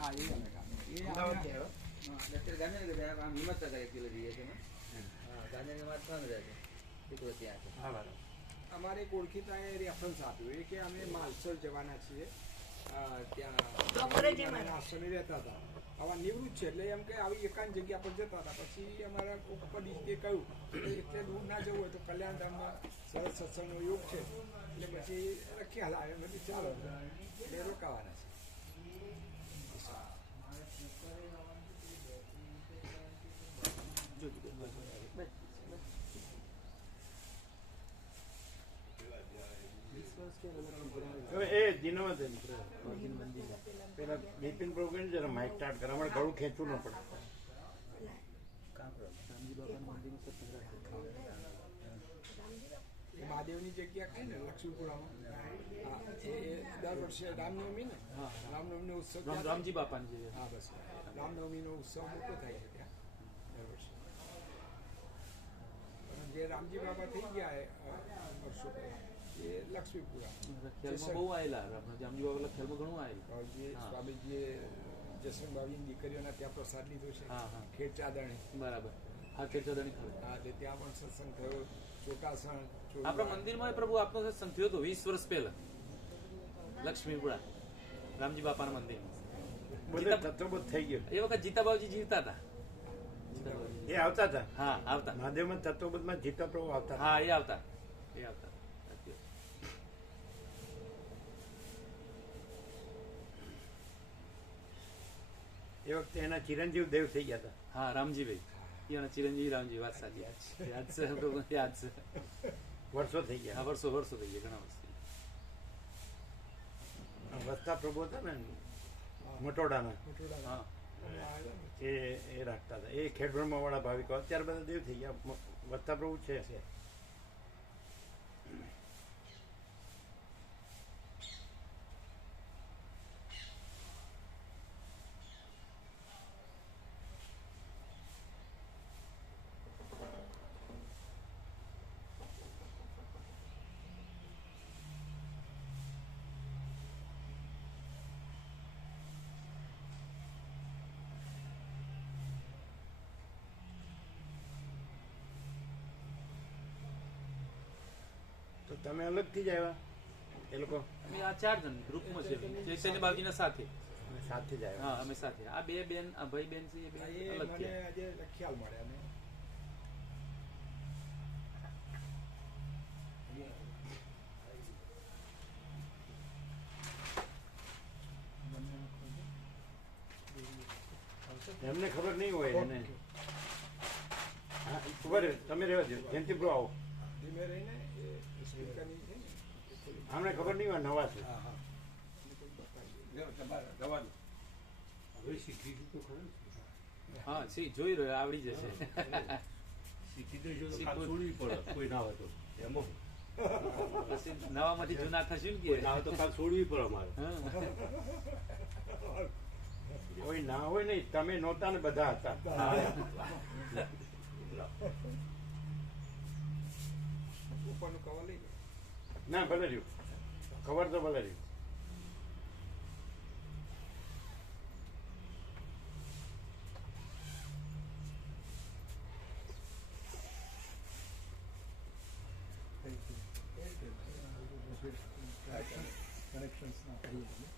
હા એ અમે ગામે એ અમદાવાદથી આવ્યો. ડૉક્ટર ગાંધીનગર થયા આમ હિંમતનગર એકચ્યુઅલી રહીએ છીએ હા ગાંધીનગરમાં 3 રહે છે દીકરો ત્યાં છે. હા બરાબર. અમારે એક ઓળખીતાએ રેફરન્સ આપ્યું એ કે અમે માલસર જવાના છીએ બપોરે ત્યાં જવાના. આશ્રમે રહેતા હતા. આવા નિવૃત્ત છે એટલે એમ કે આવી એકાંત જગ્યા પર જતા હતા. પછી અમારા ઉપર કે કહ્યું કે એટલે દૂર ના જવું હોય તો કલ્યાણધામમાં સરસ સત્સંગનો યોગ છે એટલે પછી ખ્યાલ આવ્યો મેં કીધું ચાલો એટલે રોકાવાના છે. હવે એ દિનોમાં પેલા બિપિન પ્રભુ જરા માઇક સ્ટાર્ટ કરે અમારે ગળું ખેંચવું ન પડે. એ મહાદેવની જગ્યા કઈ ને લક્ષ્મીપુરામાં હા એ દર વર્ષે રામનવમી ને રામનવમીનો ઉત્સવ રામજી બાપાની હા બસ રામનવમીનો ઉત્સવ મોટો થાય છે ત્યાં દર વર્ષે. પણ જે રામજી બાપા થઈ ગયા વર્ષો પહેલા એ લક્ષ્મીપુરા ખેલમાં બહુ આવેલા આપણે રામજી બાપા ખેલમાં ઘણું આવેલું. જે સ્વામીજીએ જસવંતભાઈની દીકરીઓના ત્યાં પ્રસાદ લીધો છે હા હા ખેડ ચાદરણી બરાબર હા ખેતરની ખબર. હા એટલે ત્યાં પણ સત્સંગ થયો ચોટાસણ આપણા મંદિરમાં પ્રભુ આપનો સત્સંગ થયો હતો 20 વર્ષ પહેલા લક્ષ્મીપુરા રામજી બાપાના મંદિરમાં. બધે તત્વબોધ થઈ ગયો. એ વખત જીતાબાવજી જીવતા હતા. એ આવતા હતા હા આવતા મહાદેવમાં તત્વબોધમાં જીતા પ્રભુ આવતા હતા. હા એ આવતા એ આવતા. એ વખતે એના ચિરંજીવ દેવ થઈ ગયા હતા. હા રામજીભાઈ એના ચિરંજીવી રામજી વાત સાચી યાદ છે પ્રભુ યાદ છે. વર્ષો થઈ હા ગયા. વર્ષો થઈ ગયા ઘણા વર્ષ. વસ્તા પ્રભુ હતા ને મટોડાના હા એ રાખતા હતા. એ ખેડબ્રહ્મા વાળા ભાવિકો અત્યારે બધા દેવ થઈ ગયા. વસ્તા પ્રભુ છે. તો તમે અલગથી જ આવ્યા એ લોકો અમે આ 4 જણ ગ્રુપમાં છે ચૈતન્ય બાવજીના સાથે. સાથે જ આવ્યા. હા અમે સાથે. આ 2 બેન આ ભાઈ બેન છે એ બે એ અલગ મને છે. આજે ખ્યાલ મળ્યા ને એમને ખબર નહીં હોય એને. હા ખબર તમે રહેવા દો. જયંતિ બ્રો આવો. ધીમે રહીને એ સ્પીકરની છે ને અમને ખબર નહીં હોય નવા છે. હા હા હવે શીખી તો ખરું હા જોઈ રહ્યો આવડી જશે. શીખી તો જો છોડવી પડે કોઈ ના હોય તો એમાં પછી નવામાંથી જૂના થશું ને કોઈ ના હોય તો કાલ છોડવી પડે અમારે. હા. કોઈ ના હોય નહીં. તમે નહોતા ને બધા હતા. ઉપરનું કવર લઈ લે ના ભલે રહ્યું. ખબર તો ભલે રહ્યું. કનેક્શન્સ ના કરીએ તમે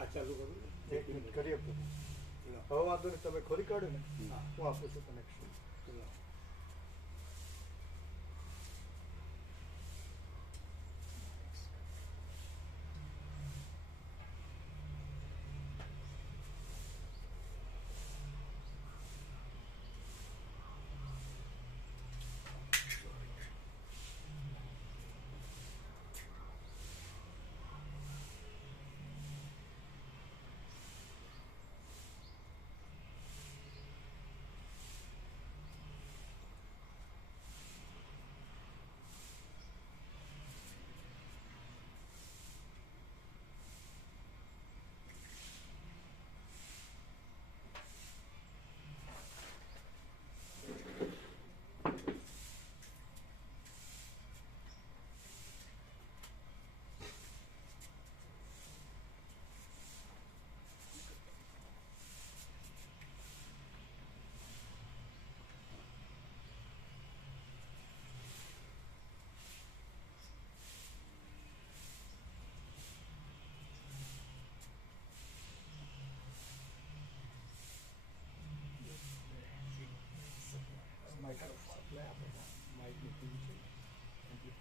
આ ચાલુ કરું ને. એક મિનિટ કરી આપો હવે વાંધો નહીં તમે ખોલી કાઢો ને હું આપું છું કનેક્શન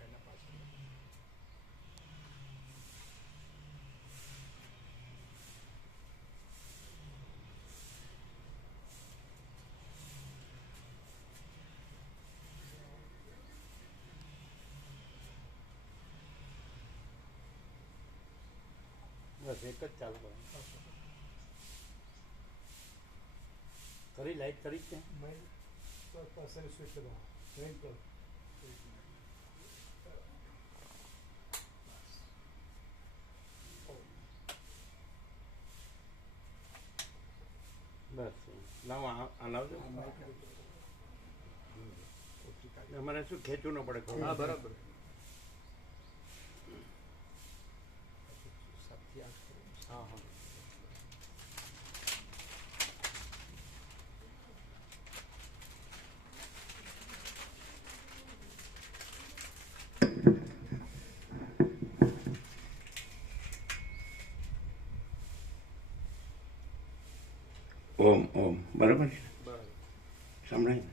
એના પાછળ બસ એક જ ચાલુ કરો કરી લાઈટ કરી જ મેં પાછળ સ્વિચ દબાવો મેં તો બસ લાવો આ લાવજો અમારે શું ખેંચવું ન પડે હા બરાબર સાતથી આઠ કરો. હા હા ઓમ ઓમ બરાબર છે બરાબર સંભળાય ને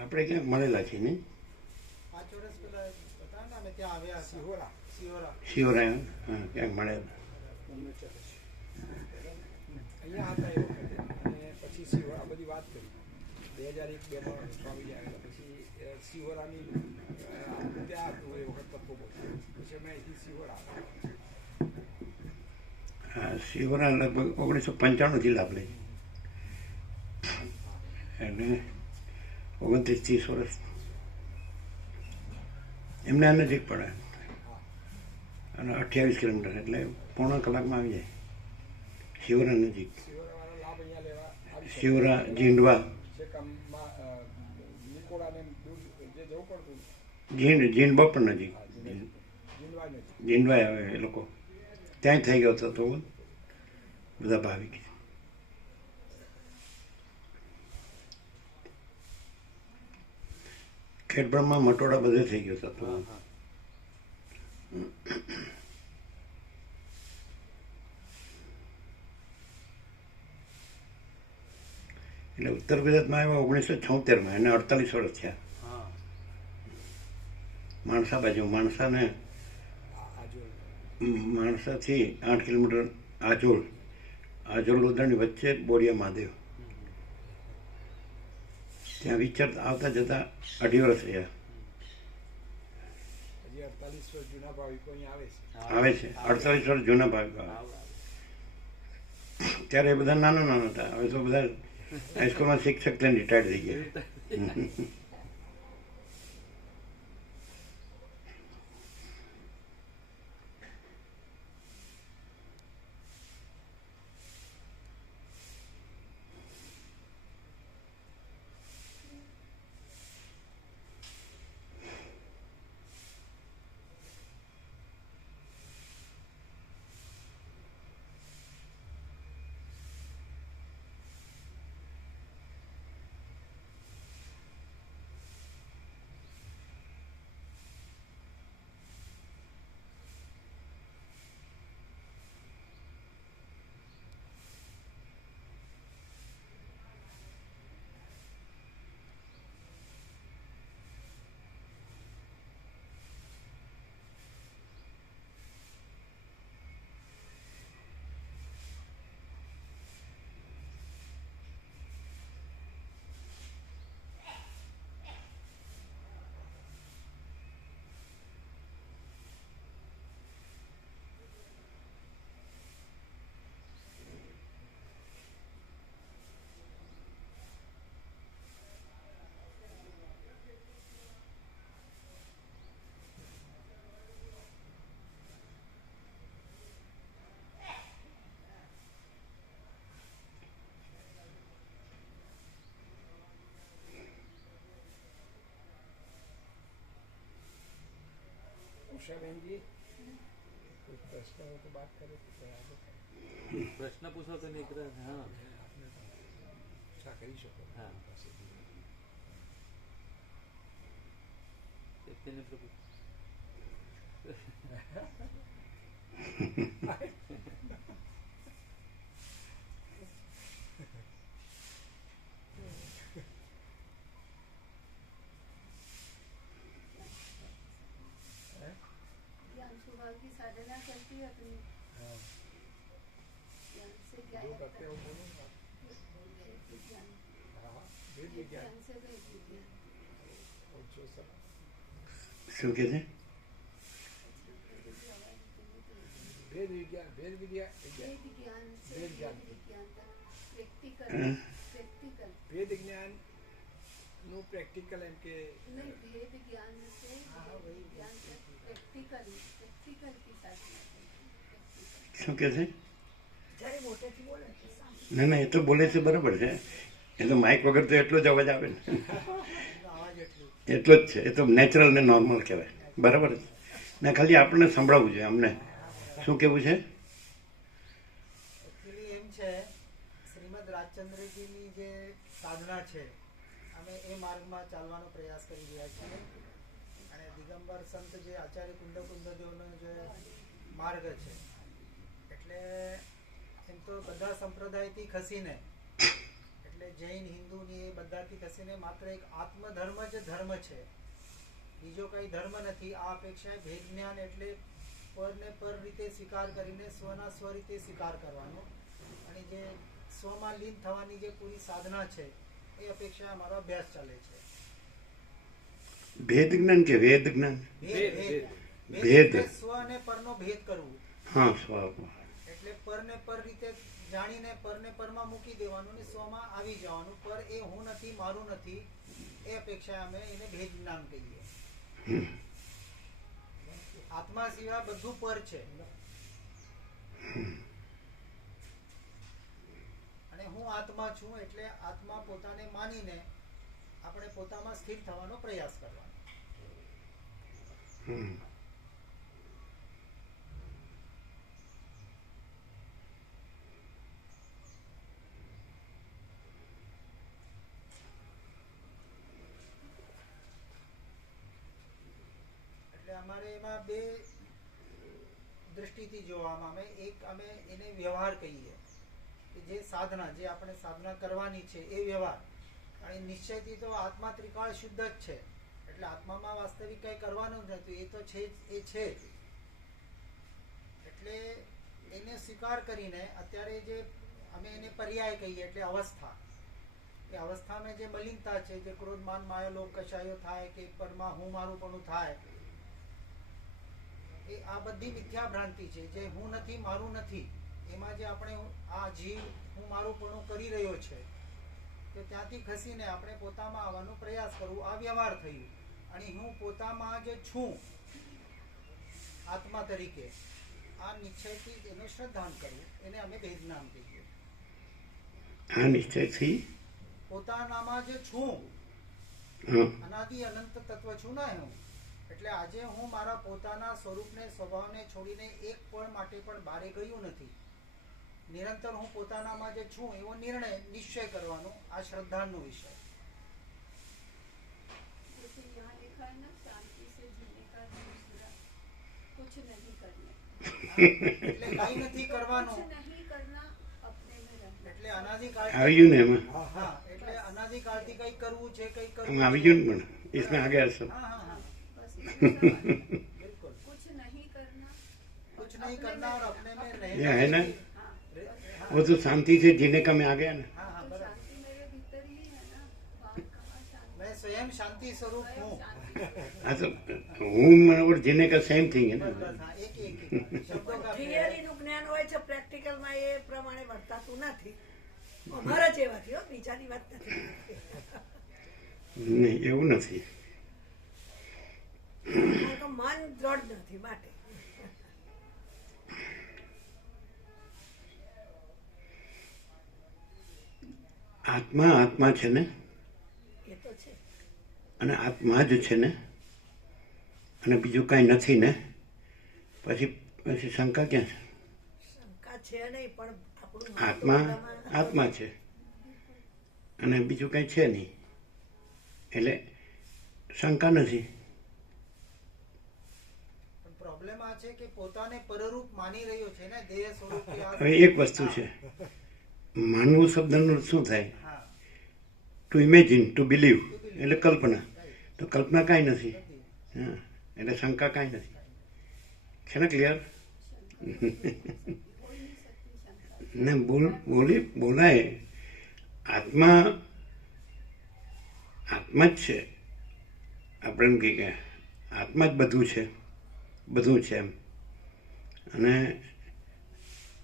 આપણે ક્યાંક મળેલા છીએ નહીં 5 વર્ષ પહેલા હતા ને અમે ત્યાં આવ્યા હતા સિહોરા સિયોરા શિવરાય હા ક્યાંક મળેલા અહીંયા હતા એ વખતે અને પછી સિહોરા બધી વાત કરી 2001-2માં સ્વામી આવ્યા પછી સિહોરાની ત્યાં હતું એ વખત તત્વો પછી અમે અહીંથી સિહોરા આવ્યા હા શિવરા લગભગ 1995 જિલ્લા આપણે એટલે 29-30 વર્ષ એમને આ નજીક પડે અને 28 કિલોમીટર એટલે પોણા કલાકમાં આવી જાય શિવરા નજીક સિહોરાવાળા લાભ અહીંયા લેવા આવી શકે. શિવરા જીંડવા છે કામમાં નિકોળાને દૂર જે જવું પડતું જીંડ બપોર નજીક જીંદવા નથી જીંડવા આવે એ લોકો ત્યાં થઈ ગયો હતો તો બધા ભાવિક ખેડબ્રહ્મા મટોડા બધે થઈ ગયો હતો તો હા હા એટલે ઉત્તર ગુજરાતમાં આવ્યા 1976માં એને 48 વર્ષ થયા હા માણસા બાજુ માણસાને આજુ માણસાથી 8 કિલોમીટર આજોલ લોધણની વચ્ચે બોડિયા મહાદેવ ત્યાં વિચાર આવતા જતા 2.5 વર્ષ રહ્યા હજી 48 વર્ષ જૂના ભાવિકો અહીંયા આવે છે આવે છે 48 વર્ષ જૂના ભાવિકો આવે. ત્યારે એ બધા નાના નાના હતા હવે તો બધા હાઈસ્કૂલમાં શિક્ષક થઈને રિટાયર્ડ થઈ ગયા ઉષાબેન जी कुछ प्रश्न हो तो बात करें तो क्या आगे પ્રશ્ન પૂછો તો નીકળે હા अच्छा કરી શકો હા ચૈતન્ય પ્રભુ साधना करती अपनी हाँ, ज्ञान से क्या जो लगता करते है? हो बोलो ना। भेद विज्ञान हाँ, वेद विज्ञान ज्ञान से भेद विज्ञान और जो सब શું કહે છે वेद विज्ञान विज्ञान वेद ज्ञान से वेद ज्ञान। भेद विज्ञान तक प्रैक्टिकल हाँ। प्रैक्टिकल वेद ज्ञान નું પ્રેક્ટિકલ એમ કે नहीं भेद ज्ञान से भेद विज्ञान तक प्रैक्टिकल प्रैक्टिकल की साधना करती શું કહે છે जय मोटे थी बोले ના ના એ તો બોલે છે બરાબર છે એ તો માઇક વગર તો એટલો જ અવાજ આવે ને એટલો જ છે એ તો નેચરલ ને નોર્મલ કહેવાય બરાબર છે ને ખાલી આપણને સંભળાવવું જોઈએ અમને શું કહેવું છે એકચ્યુઅલી એમ છે શ્રીમદ રાજચંદ્રજીની જે સાધના છે અમે એ માર્ગમાં ચાલવાનો પ્રયાસ કરી રહ્યા છીએ અને દિગંબર સંત જે આચાર્ય કુંદદેવનો જે માર્ગ છે એટલે એમ તો બધા સંપ્રદાયથી ખસીને એટલે જૈન હિન્દુની એ બધાથી ખસીને માત્ર એક આત્મધર્મ જ ધર્મ છે બીજો કઈ ધર્મ નથી આ અપેક્ષાએ ભેદ જ્ઞાન એટલે પરને પર રીતે સ્વીકાર કરીને સ્વના સ્વ રીતે સ્વીકાર કરવાનો અને જે સ્વમાં લીન થવાની જે પૂરી સાધના છે એ અપેક્ષાએ અમારો અભ્યાસ ચાલે છે ભેદ જ્ઞાન કે વેદ જ્ઞાન ભેદ ભેદ. ભેદ ભેદ. એટલે સ્વ અને પરનો ભેદ કરવું હા સ્વાભાવ એટલે પરને પર રીતે જાણીને પરને પરમાં મૂકી દેવાનું ને સ્વમાં આવી જવાનું પર એ હું નથી મારું નથી એ અપેક્ષાએ અમે એને ભેદ જ્ઞાન કહીએ આત્મા સિવાય બધું પર છે અને હું આત્મા છું એટલે આત્મા પોતાને માનીને આપણે પોતામાં સ્થિર થવાનો પ્રયાસ કરવાનો હમ. એટલે અમારે એમાં બે દ્રષ્ટિથી જોવામાં આવે એક અમે એને વ્યવહાર કહીએ કે જે સાધના જે આપણે સાધના કરવાની છે એ વ્યવહાર અને નિશ્ચયથી તો આત્મા ત્રિકાળ શુદ્ધ જ છે એટલે આત્મામાં વાસ્તવિક કંઈ કરવાનું જ નથી એ તો છે જ એ છે જ. એટલે એને સ્વીકાર કરીને અત્યારે જે અમે એને પર્યાય કહીએ એટલે અવસ્થા એ અવસ્થામાં જે મલિનતા છે જે ક્રોધ માન માયા લોભ કશાયો થાય કે પરમાં હું મારુંપણું થાય એ આ બધી મિથ્યા ભ્રાંતિ છે જે હું નથી મારું નથી એમાં જે આપણે આ જીવ હું મારુંપણું કરી રહ્યો છે તો ત્યાંથી ખસીને આપણે પોતામાં આવવાનો પ્રયાસ કરવો આ વ્યવહાર થયું અને હું પોતામાં જે છું આત્મા તરીકે આ નિશ્ચયથી એનું શ્રદ્ધાન કરવું એને અમે ભેદનામ કહીએ આ નિશ્ચયથી પોતાનામાં જે છું હા અનાદિ અનંત તત્વ છું ને હું એટલે આજે હું મારા પોતાના સ્વરૂપને સ્વભાવને છોડીને એક પળ માટે પણ બારે ગયું નથી નિરંતર હું પોતાનામાં જે છું એવો નિર્ણય નિશ્ચય કરવાનો આ શ્રદ્ધાનો વિષય जैसे यहाँ लिखा है ना शांति से जीने का दूसरा कुछ नहीं करना એટલે કઈ નથી કરવાનું कुछ नहीं करना अपने में रहना એટલે અનાદિકાળ આવી ગયું ને એમાં હા એટલે અનાદિકાળથી કઈ કરવું છે કઈ આમાં કરવું આવી છે. ગયું ને પણ इसमें आ गया सब હા હા હા बस इतना सवाल है। બિલકુલ कुछ नहीं करना कुछ नहीं अपने करना में और रहना। अपने में अपने रहना ये है ना? हाँ हाँ, वो तो शांति से जीने का में आ गया ना हाँ हाँ तो बराबर शांति मेरे भीतर ही है ना बाहर कहाँ शांति मैं स्वयं शांति स्वरूप स्वयं हूँ शांति स्वरूप। हाँ तो हूँ और जीने का सेम थिंग है बस ना बस हाँ एक एक शब्दों का થિયરીનું જ્ઞાન હોય છે પ્રેક્ટિકલમાં એ પ્રમાણે વર્તાતું નથી અમારા જેવાથી હો બીજાની વાત નથી નહીં એવું નથી કારણ કે મન દ્રઢ નથી માટે આત્મા આત્મા છે ને એ તો છે અને આત્મા જ છે ને અને બીજું કાંઈ નથી ને પછી પછી શંકા ક્યાં છે શંકા છે નહીં પણ આપણું મન તો આત્મા બધામાં આત્મા છે અને બીજું કાંઈ છે નહીં એટલે શંકા નથી પણ પ્રોબ્લેમ આ છે કે પોતાને પરરૂપ માની રહ્યો છે ને દેહ સ્વરૂપ કે આ- હવે એક વસ્તુ છે માનવું શબ્દનું શું થાય હા ટુ ઇમેજિન ટુ બિલીવ એટલે કલ્પના તો કલ્પના કાંઈ નથી નથી. હા એટલે શંકા કાંઈ નથી છે ને ક્લિયર કોઈની શક્તિ ક્ષમતા ને બોલાય આત્મા આત્મા જ છે. આપણે એમ કહીએ કે આત્મા જ બધું છે એમ. અને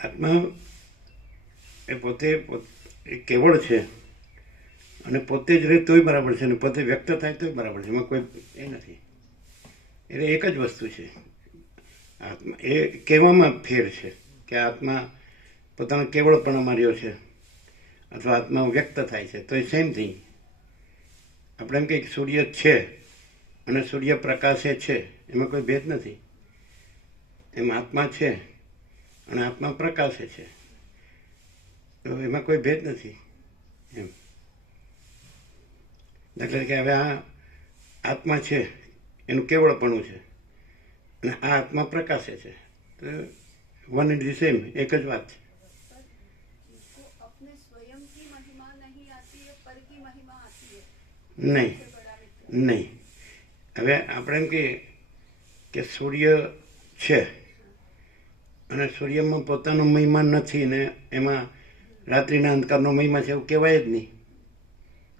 આત્મા એ પોતે કેવળ છે અને પોતે જ રહે તોય બરાબર છે અને પોતે વ્યક્ત થાય તોય બરાબર છે. એમાં કોઈ એ નથી. એટલે એક જ વસ્તુ છે આત્મા. એ કહેવામાં ફેર છે કે આત્મા પોતાના કેવળપણામાં રહ્યો છે અથવા આત્મા વ્યક્ત થાય છે તો એ સેમ થિંગ. આપણે એમ કહીએ કે સૂર્ય છે અને સૂર્ય પ્રકાશે છે, એમાં કોઈ ભેદ નથી. એમ આત્મા છે અને આત્મા પ્રકાશે છે, તો એમાં કોઈ ભેદ નથી એમ. દાખલા તરીકે હવે આ આત્મા છે એનું કેવળપણું છે અને આ આત્મા પ્રકાશે છે, તો વન ઇઝ ધી સેમ, એક જ વાત છે. पर जिसको अपने स्वयं की महिमा नहीं आती है पर की महिमा आती है નહીં सबसे बड़ा मित्र નહીં. હવે આપણે એમ કહીએ કે સૂર્ય છે અને સૂર્યમાં પોતાનો મહિમા નથી ને એમાં રાત્રિના અંધકારનો મહિમા છે એવું કહેવાય જ નહીં,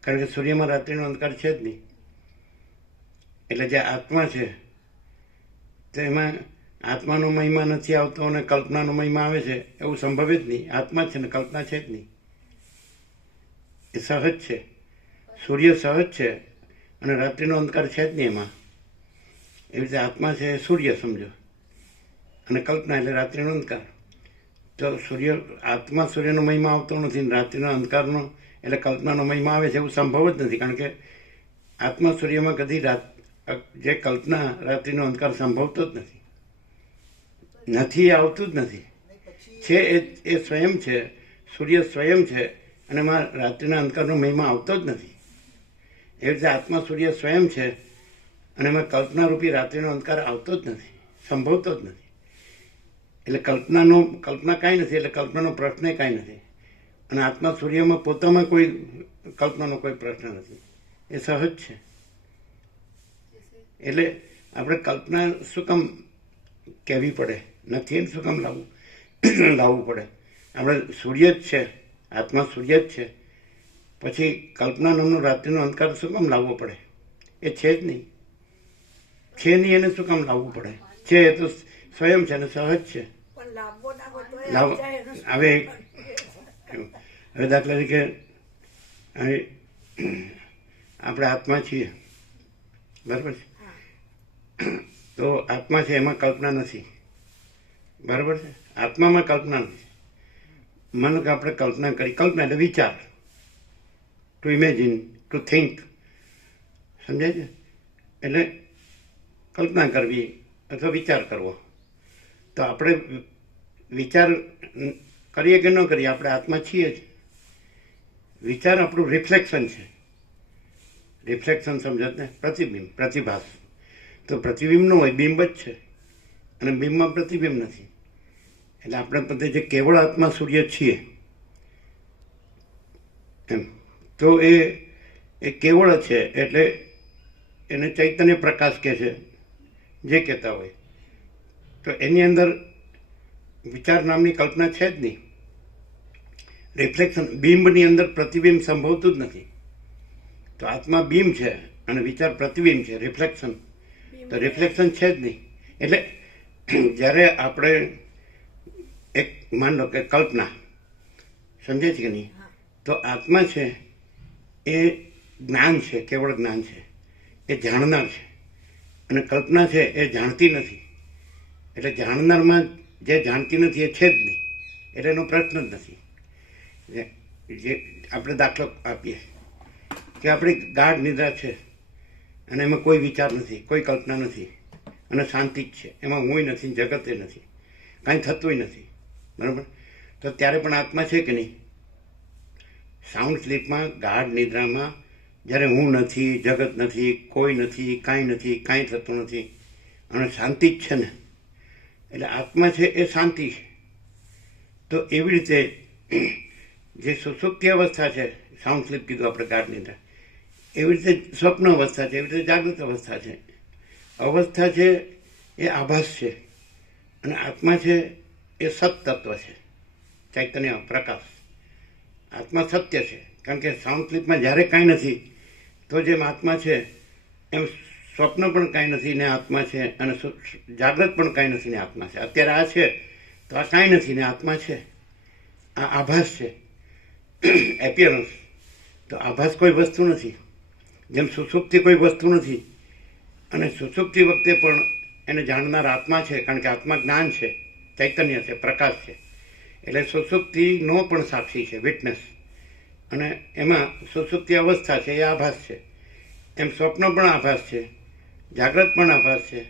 કારણ કે સૂર્યમાં રાત્રિનો અંધકાર છે જ નહીં. એટલે જે આત્મા છે તો એમાં આત્માનો મહિમા નથી આવતો અને કલ્પનાનો મહિમા આવે છે એવું સંભવ જ નહીં. આત્મા છે ને કલ્પના છે જ નહીં, એ સહજ છે. સૂર્ય સહજ છે અને રાત્રિનો અંધકાર છે જ નહીં એમાં. એવી રીતે આત્મા છે એ સૂર્ય સમજો અને કલ્પના એટલે રાત્રિનો અંધકાર. તો આત્મા સૂર્યનો મહિમા આવતો નથી ને રાત્રિનો અંધકારનો એટલે કલ્પનાનો મહિમા આવે છે એવું સંભવ જ નથી, કારણ કે આત્મા સૂર્યમાં કદી જે કલ્પના રાત્રિનો અંધકાર સંભવતો જ નથી, આવતું જ નથી. છે એ સ્વયં છે, સૂર્ય સ્વયં છે અને એમાં રાત્રિના અંધકારનો મહિમા આવતો જ નથી. એવી રીતે આત્મા સૂર્ય સ્વયં છે અને એમાં કલ્પનારૂપી રાત્રિનો અંધકાર આવતો જ નથી, સંભવતો જ નથી. એટલે કલ્પના કાંઈ નથી, એટલે કલ્પનાનો પ્રશ્ન કાંઈ નથી. અને આત્મા સૂર્યમાં પોતામાં કોઈ કલ્પનાનો કોઈ પ્રશ્ન નથી, એ સહજ છે. એટલે આપણે કલ્પના શું કામ કહેવી પડે, નથી એને શું કામ લાવવું પડે. આપણે સૂર્ય જ છે, આત્મા સૂર્ય જ છે, પછી કલ્પના નામનો રાત્રિનો અંધકાર શું કામ લાવવો પડે? એ છે જ નહીં, છે નહીં, એને શું કામ લાવવું પડે? છે એ તો સ્વયં છે અને સહજ છે. પણ લાવવો ના હોય તો એ લાવ આવી જાય એનો શું હવે કરવાનું? હવે દાખલા તરીકે હવે આપણે આત્મા છીએ, બરાબર છે? તો આત્મા છે એમાં કલ્પના નથી, બરાબર છે? આત્મામાં કલ્પના નથી. માનો કે આપણે કલ્પના કરી, કલ્પના એટલે વિચાર, ટુ ઇમેજિન, ટુ થિંક, સમજાય છે? એટલે કલ્પના કરવી અથવા વિચાર કરવો. તો આપણે વિચાર કરીએ કે ન કરીએ, આપણે આત્મા છીએ જ. વિચાર આપણું રિફ્લેક્શન છે. રિફ્લેક્શન સમજો ને, પ્રતિબિંબ, પ્રતિભાસ. તો પ્રતિબિંબ ન હોય, બિંબ જ છે અને બિંબમાં પ્રતિબિંબ નથી. એટલે આપણે પોતે જે કેવળ આત્મા સૂર્ય છીએ એમ, તો એ કેવળ છે, એટલે એને ચૈતન્ય પ્રકાશ કહે છે જે કહેતા હોય. તો એની અંદર વિચાર નામની કલ્પના છે જ નહીં. રિફ્લેક્શન, બિંબની અંદર પ્રતિબિંબ સંભવતું જ નથી. તો આત્મા બિંબ છે અને વિચાર પ્રતિબિંબ છે, રિફ્લેક્શન. તો રિફ્લેક્શન છે જ નહીં. એટલે જ્યારે આપણે એક માન લો કે કલ્પના, સમજે છે કે નહીં? તો આત્મા છે એ જ્ઞાન છે, કેવળ જ્ઞાન છે, એ જાણનાર છે. અને કલ્પના છે એ જાણતી નથી. એટલે જાણનારમાં જે જાણતી નથી એ છે જ નહીં, એટલે એનો પ્રશ્ન જ નથી. જે આપણે દાખલો આપીએ કે આપણી ગાઢ નિદ્રા છે અને એમાં કોઈ વિચાર નથી, કોઈ કલ્પના નથી અને શાંતિ જ છે, એમાં હુંય નથી, જગતે નથી, કાંઈ થતુંય નથી, બરાબર? તો ત્યારે પણ આત્મા છે કે નહીં? સાઉન્ડ સ્લીપમાં, ગાઢ નિદ્રામાં જ્યારે હું નથી, જગત નથી, કોઈ નથી, કાંઈ નથી, કાંઈ થતું નથી અને શાંતિ જ છે ને, એટલે આત્મા છે એ શાંતિ છે. તો એવી રીતે જે સુષુપ્તિ અવસ્થા છે, સાઉન્ડ સ્લીપ કીધું આપણે, ગાઢ નિદ્રા, એવી રીતે સ્વપ્ન અવસ્થા છે, એવી રીતે જાગૃત અવસ્થા છે. અવસ્થા છે એ આભાસ છે અને આત્મા છે એ સત તત્વ છે, ચૈતન્ય પ્રકાશ. આત્મા સત્ય છે, કારણ કે સાઉન્ડ સ્લીપમાં જ્યારે કાંઈ નથી તો જેમ આત્મા છે એમ સ્વપ્ન પણ કાંઈ નથી ને આત્મા છે, અને જાગ્રત પણ કાંઈ નથી ને આત્મા છે. અત્યારે આ છે તો આ કાંઈ નથી ને આત્મા છે. આ આભાસ છે, એપિયરન્સ. તો આભાસ કોઈ વસ્તુ નથી, જેમ સુષુપ્તિ કોઈ વસ્તુ નથી, અને સુષુપ્તિ વખતે પણ એને જાણનાર આત્મા છે, કારણ કે આત્મા જ્ઞાન છે, ચૈતન્ય છે, પ્રકાશ છે. એટલે સુષુપ્તિનો પણ સાક્ષી છે, વિટનેસ. અને એમાં સુષુપ્તિ અવસ્થા છે એ આભાસ છે. એમ સ્વપ્ન પણ આભાસ છે, જાગ્રત પણ આભાસ છે,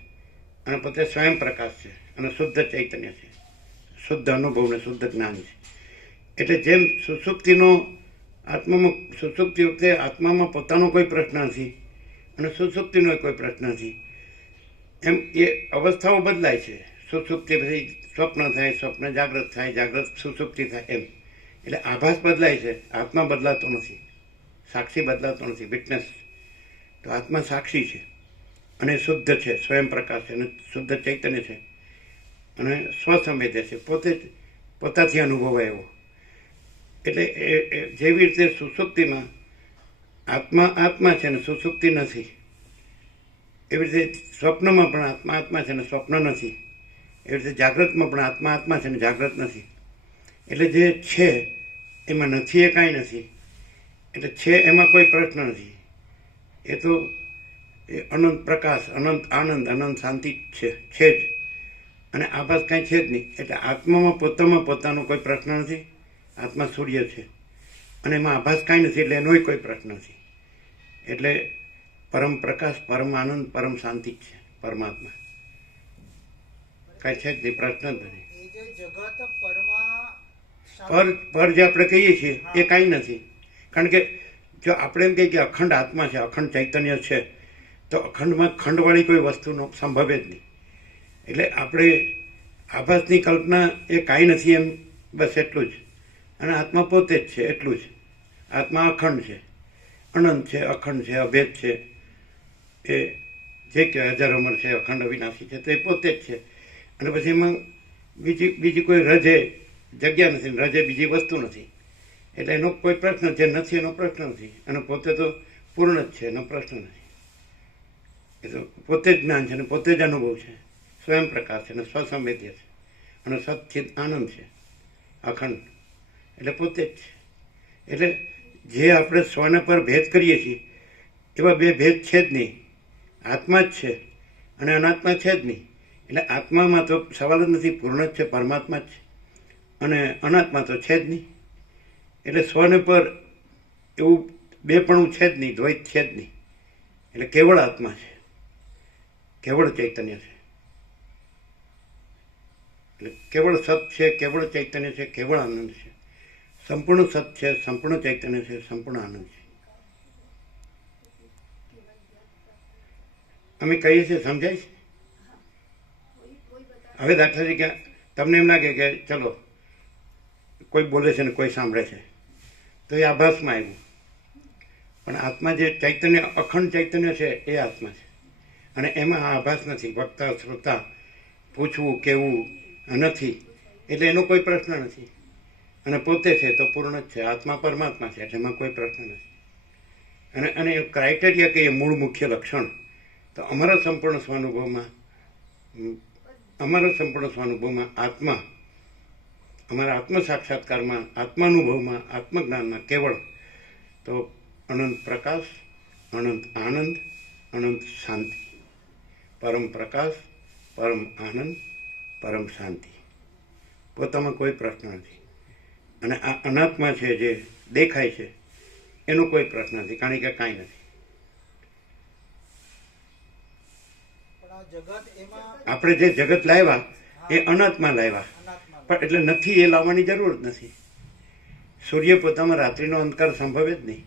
અને પોતે સ્વયં પ્રકાશ છે, અને શુદ્ધ ચૈતન્ય છે, શુદ્ધ અનુભવ ને શુદ્ધ જ્ઞાન છે. એટલે જેમ સુષુપ્તિનો આત્મામાં, સુષુપ્તિ વખતે આત્મામાં પોતાનો કોઈ પ્રશ્ન નથી અને સુષુપ્તિનો કોઈ પ્રશ્ન નથી, એમ એ અવસ્થાઓ બદલાય છે. સુષુપ્તિ પછી સ્વપ્ન થાય, સ્વપ્ન જાગ્રત થાય, જાગ્રત સુષુપ્તિ થાય, એમ. એટલે આભાસ બદલાય છે, આત્મા બદલાતો નથી, સાક્ષી બદલાતો નથી, વિટનેસ. તો આત્મા સાક્ષી છે અને શુદ્ધ છે, સ્વયં પ્રકાશ છે, અને શુદ્ધ ચૈતન્ય છે, અને સ્વસંવેદ્ય છે, પોતે જ પોતાથી અનુભવાય એવો. એટલે જેવી રીતે સુષુપ્તિમાં આત્મા આત્મા છે ને સુષુપ્તિ નથી, એવી રીતે સ્વપ્નમાં પણ આત્મા આત્મા છે ને સ્વપ્ન નથી, એવી રીતે જાગ્રતમાં પણ આત્મા આત્મા છે ને જાગ્રત નથી. એટલે જે છે એમાં નથી એ કાંઈ નથી, એટલે છે એમાં કોઈ પ્રશ્ન નથી. એ તો એ અનંત પ્રકાશ, અનંત આનંદ, અનંત શાંતિ છે જ. અને આભાસ કાંઈ છે જ નહીં. એટલે આત્મામાં પોતામાં પોતાનો કોઈ પ્રશ્ન નથી. આત્મા સૂર્ય છે અને એમાં આભાસ કાંઈ નથી, એટલે એનોય કોઈ પ્રશ્ન નથી. એટલે પરમ પ્રકાશ, પરમ આનંદ, પરમ શાંતિ છે પરમાત્મા. કાંઈ છે જ નહીં, પ્રશ્ન જ નથી. એ જે જગત પરમાં પર જે આપણે કહીએ છીએ એ કાંઈ નથી. કારણ કે જો આપણે એમ કહીએ કે અખંડ આત્મા છે, અખંડ ચૈતન્ય છે, તો અખંડમાં ખંડવાળી કોઈ વસ્તુનો સંભવે જ નહીં. એટલે આપણે આભાસની કલ્પના એ કાંઈ નથી એમ, બસ એટલું જ. અને આત્મા પોતે જ છે, એટલું જ. આત્મા અખંડ છે, અનંત છે, અખંડ છે, અભેદ છે. એ જે કહેવાય અજર અમર છે, અખંડ અવિનાશી છે, તો એ પોતે જ છે. અને પછી એમાં બીજી કોઈ રજે જગ્યા નથી, રજે બીજી વસ્તુ નથી. એટલે એનો કોઈ પ્રશ્ન જે નથી એનો પ્રશ્ન નથી, અને પોતે તો પૂર્ણ જ છે, એનો પ્રશ્ન નથી. એ તો પોતે જ જ્ઞાન છે અને પોતે જ અનુભવ છે, સ્વયં પ્રકાશ છે અને સ્વસંવેદ્ય છે, અને સચ્ચિત આનંદ છે, અખંડ. એટલે પોતે જ છે. એટલે જે આપણે સ્વને પર ભેદ કરીએ છીએ એવા બે ભેદ છે જ નહીં. આત્મા જ છે અને અનાત્મા છે જ નહીં. એટલે આત્મામાં તો સવાલ જ નથી, પૂર્ણ જ છે, પરમાત્મા જ છે, અને અનાત્મા તો છે જ નહીં. એટલે સ્વને પર એવું બેપણું છે જ નહીં, દ્વૈત છે જ નહીં. એટલે કેવળ આત્મા છે, કેવળ ચૈતન્ય છે. એટલે કેવળ સત છે, કેવળ ચૈતન્ય છે, કેવળ આનંદ છે. સંપૂર્ણ સત છે, સંપૂર્ણ ચૈતન્ય છે, સંપૂર્ણ આનંદ છે. અમે કહીએ છીએ, સમજાય છે? હવે દાખલા તરીકે તમને એમ લાગે કે ચલો કોઈ બોલે છે ને કોઈ સાંભળે છે, તો એ આભાસમાં આવ્યું. પણ આત્મા જે ચૈતન્ય, અખંડ ચૈતન્ય છે, એ આત્મા છે. અને એમાં આભાસ નથી, વક્તા શ્રોતા, પૂછવું કેવું નથી. એટલે એનો કોઈ પ્રશ્ન નથી. અને પોતે છે તો પૂર્ણ જ છે, આત્મા પરમાત્મા છે, એટલે એમાં કોઈ પ્રશ્ન નથી. અને ક્રાઇટેરિયા કે એ મૂળ મુખ્ય લક્ષણ તો અમારા સંપૂર્ણ સ્વાનુભવમાં આત્મા, અમારા આત્મ સાક્ષાત્કારમાં, આત્માનુભવમાં, આત્મજ્ઞાનમાં કેવળ તો અનંત પ્રકાશ, અનંત આનંદ, અનંત શાંતિ. પરમ પ્રકાશ, પરમ આનંદ, પરમ શાંતિ. પોતામાં કોઈ પ્રશ્ન નથી. અને આ અનાત્મા છે જે દેખાય છે એનો કોઈ પ્રશ્ન નથી, કારણ કે કાંઈ નથી. આપણે જે જગત લાવ્યા એ અનાત્મા લાવ્યા, પણ એટલે નથી એ લાવવાની જરૂર જ નથી. સૂર્ય પોતામાં રાત્રિનો અંધકાર સંભવે જ નહીં.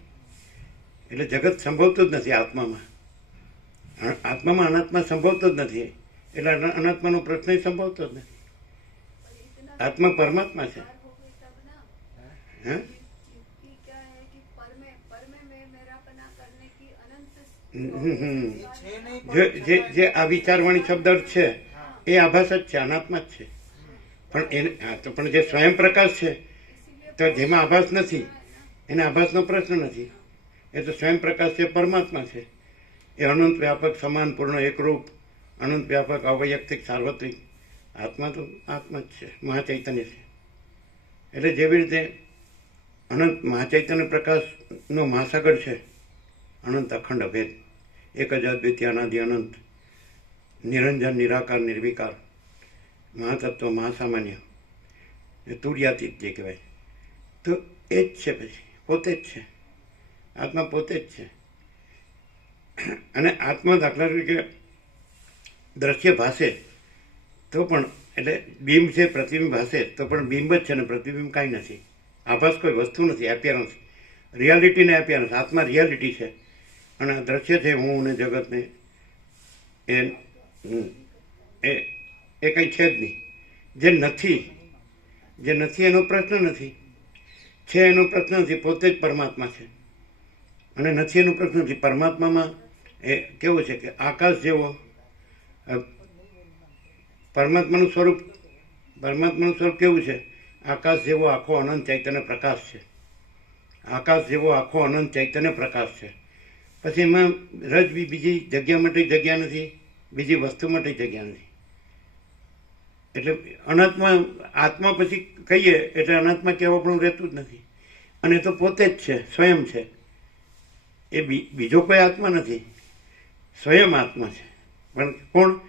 એટલે જગત સંભવતું જ નથી આત્મામાં. આત્મામાં અનાત્મા સંભવતો જ નથી. એટલે અનાત્માનો પ્રશ્ન સંભવતો જ નથી. આત્મા પરમાત્મા છે. હે? જે આ વિચારવાણી શબ્દ છે એ આભાસ જ છે, અનાત્મા જ છે. પણ એને હા, તો પણ જે સ્વયં પ્રકાશ છે તો જેમાં આભાસ નથી એને આભાસનો પ્રશ્ન નથી. એ તો સ્વયં પ્રકાશ છે, પરમાત્મા છે. એ અનંત વ્યાપક, સમાન, પૂર્ણ, એકરૂપ, અનંત વ્યાપક, અવૈયક્તિક, સાર્વત્રિક. આત્મા તો આત્મા જ છે, મહાચૈતન્ય છે. એટલે જેવી રીતે અનંત મહાચૈતન્ય પ્રકાશનો મહાસાગર છે, અનંત અખંડ અભેદ, એક જ અદ્વિતીય અનાદિ અનંત, નિરંજન, નિરાકાર, નિર્વિકાર, મહાતત્વ, મહાસામાન્ય, એ તુર્યાતીત જે કહેવાય, તો એ જ છે. પછી પોતે જ છે, આત્મા પોતે જ છે. અને આત્મા દાખલા તરીકે દ્રશ્ય ભાષે તો પણ, એટલે બિંબ છે, પ્રતિબિંબ ભાષે તો પણ બિંબ જ છે ને પ્રતિબિંબ કાંઈ નથી. આભાસ કોઈ વસ્તુ નથી, એપિયરન્સ, રિયાલિટી ને એપિયરન્સ. આત્મા રિયાલિટી છે અને આ દ્રશ્ય છે, હું ને જગતને, એ કંઈ છે જ નહીં. જે નથી એનો પ્રશ્ન નથી, છે એનો પ્રશ્ન નથી. પોતે જ પરમાત્મા છે અને નથી એનો પ્રશ્ન નથી. પરમાત્મામાં એ કેવું છે કે આકાશ જેવો, પરમાત્માનું સ્વરૂપ કેવું છે? આકાશ જેવો આખો અનંત ચૈતન્ય પ્રકાશ છે. આકાશ જેવો આખો અનંત ચૈતન્ય પ્રકાશ છે. પછી એમાં રજ બીજી જગ્યા માટે જગ્યા નથી, બીજી વસ્તુ માટે જગ્યા નથી. એટલે અનાત્મા, આત્મા પછી કહીએ એટલે અનાત્મા કહેવા પણ રહેતું જ નથી. અને એ તો પોતે જ છે, સ્વયં છે. એ બીજો કોઈ આત્મા નથી, સ્વયં આત્મા છે. પણ કોણ?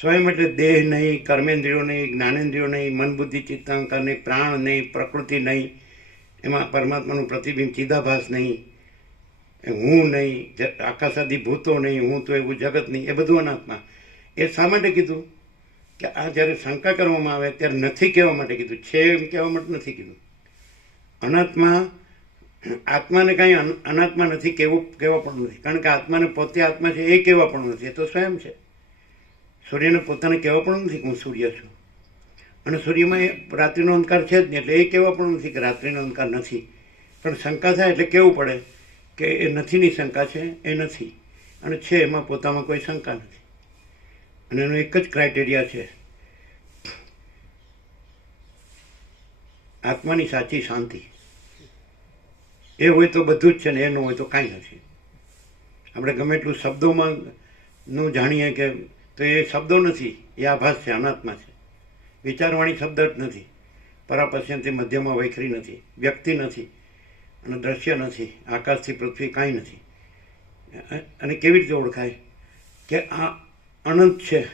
સ્વયં એટલે દેહ નહીં, કર્મેન્દ્રિયો નહીં, જ્ઞાનેન્દ્રિયો નહીં, મન, બુદ્ધિ, ચિત્તાંકાર નહીં, પ્રાણ નહીં, પ્રકૃતિ નહીં, એમાં પરમાત્માનું પ્રતિબિંબ, ચિદાભાસ નહીં, હું નહીં, આકાશાદી ભૂતો નહીં, હું તો એવું જગત નહીં, એ બધું અનાત્મા. એ શા માટે કીધું? કે આ જ્યારે શંકા કરવામાં આવે ત્યારે નથી કહેવા માટે કીધું, છે એમ કહેવા માટે નથી કીધું. અનાત્મા, આત્માને કાંઈ અનાત્મા નથી કહેવા પણ નથી. કારણ કે આત્માને પોતે આત્મા છે એ કહેવા પણ નથી, એ તો સ્વયં છે. સૂર્યને પોતાને કહેવા પણ નથી કે હું સૂર્ય છું. અને સૂર્યમાં રાત્રિનો અંધકાર છે જ નહીં, એટલે એ કહેવા પણ નથી કે રાત્રિનો અંધકાર નથી. પણ શંકા થાય એટલે કહેવું પડે કે એ નથીની શંકા છે, એ નથી. અને છે એમાં પોતામાં કોઈ શંકા નથી. અને એનો એક જ ક્રાઇટેરિયા છે, આત્માની સાચી શાંતિ. એ હોય તો બધું જ છે ને એ ન હોય તો કાંઈ નથી. આપણે ગમે એટલું શબ્દોમાં નું જાણીએ કે તો એ શબ્દો નથી, એ આભાસ છે, અનાત્મા છે. વિચારવાણી શબ્દ જ નથી, પરાપશ્યંથી મધ્યમાં વૈખરી નથી, વ્યક્તિ નથી અને દ્રશ્ય નથી, આકાશથી પૃથ્વી કાંઈ નથી. અને કેવી રીતે ઓળખાય કે આ અનંત છે?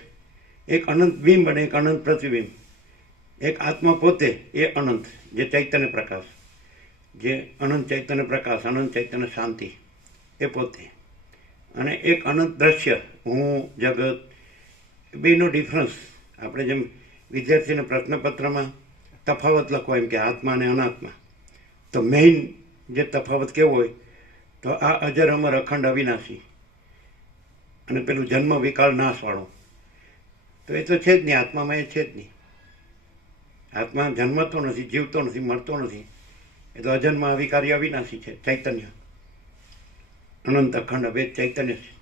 એક અનંત બિંબ અને એક અનંત પ્રતિબિંબ. એક આત્મા પોતે, એ અનંત, જે ચૈતન્ય પ્રકાશ, જે અનંત ચૈતન્ય પ્રકાશ, અનંત ચૈતન્ય શાંતિ, એ પોતે. અને એક અનંત દ્રશ્ય, હું, જગત. બેનો ડિફરન્સ, આપણે જેમ વિદ્યાર્થીને પ્રશ્નપત્રમાં તફાવત લખવો એમ કે આત્મા અને અનાત્મા, તો મેઇન જે તફાવત કેવો હોય તો આ અજર અમર અખંડ અવિનાશી અને પેલું જન્મ વિકાળ નાશવાળો, તો એ તો છે જ નહીં. આત્મામાં એ છે જ નહીં. આત્મા જન્મતો નથી, જીવતો નથી, મળતો નથી. એ તો અજન્મ અવિકારી અવિનાશી છે, ચૈતન્ય, અનંત અખંડ અભેદ ચૈતન્ય છે,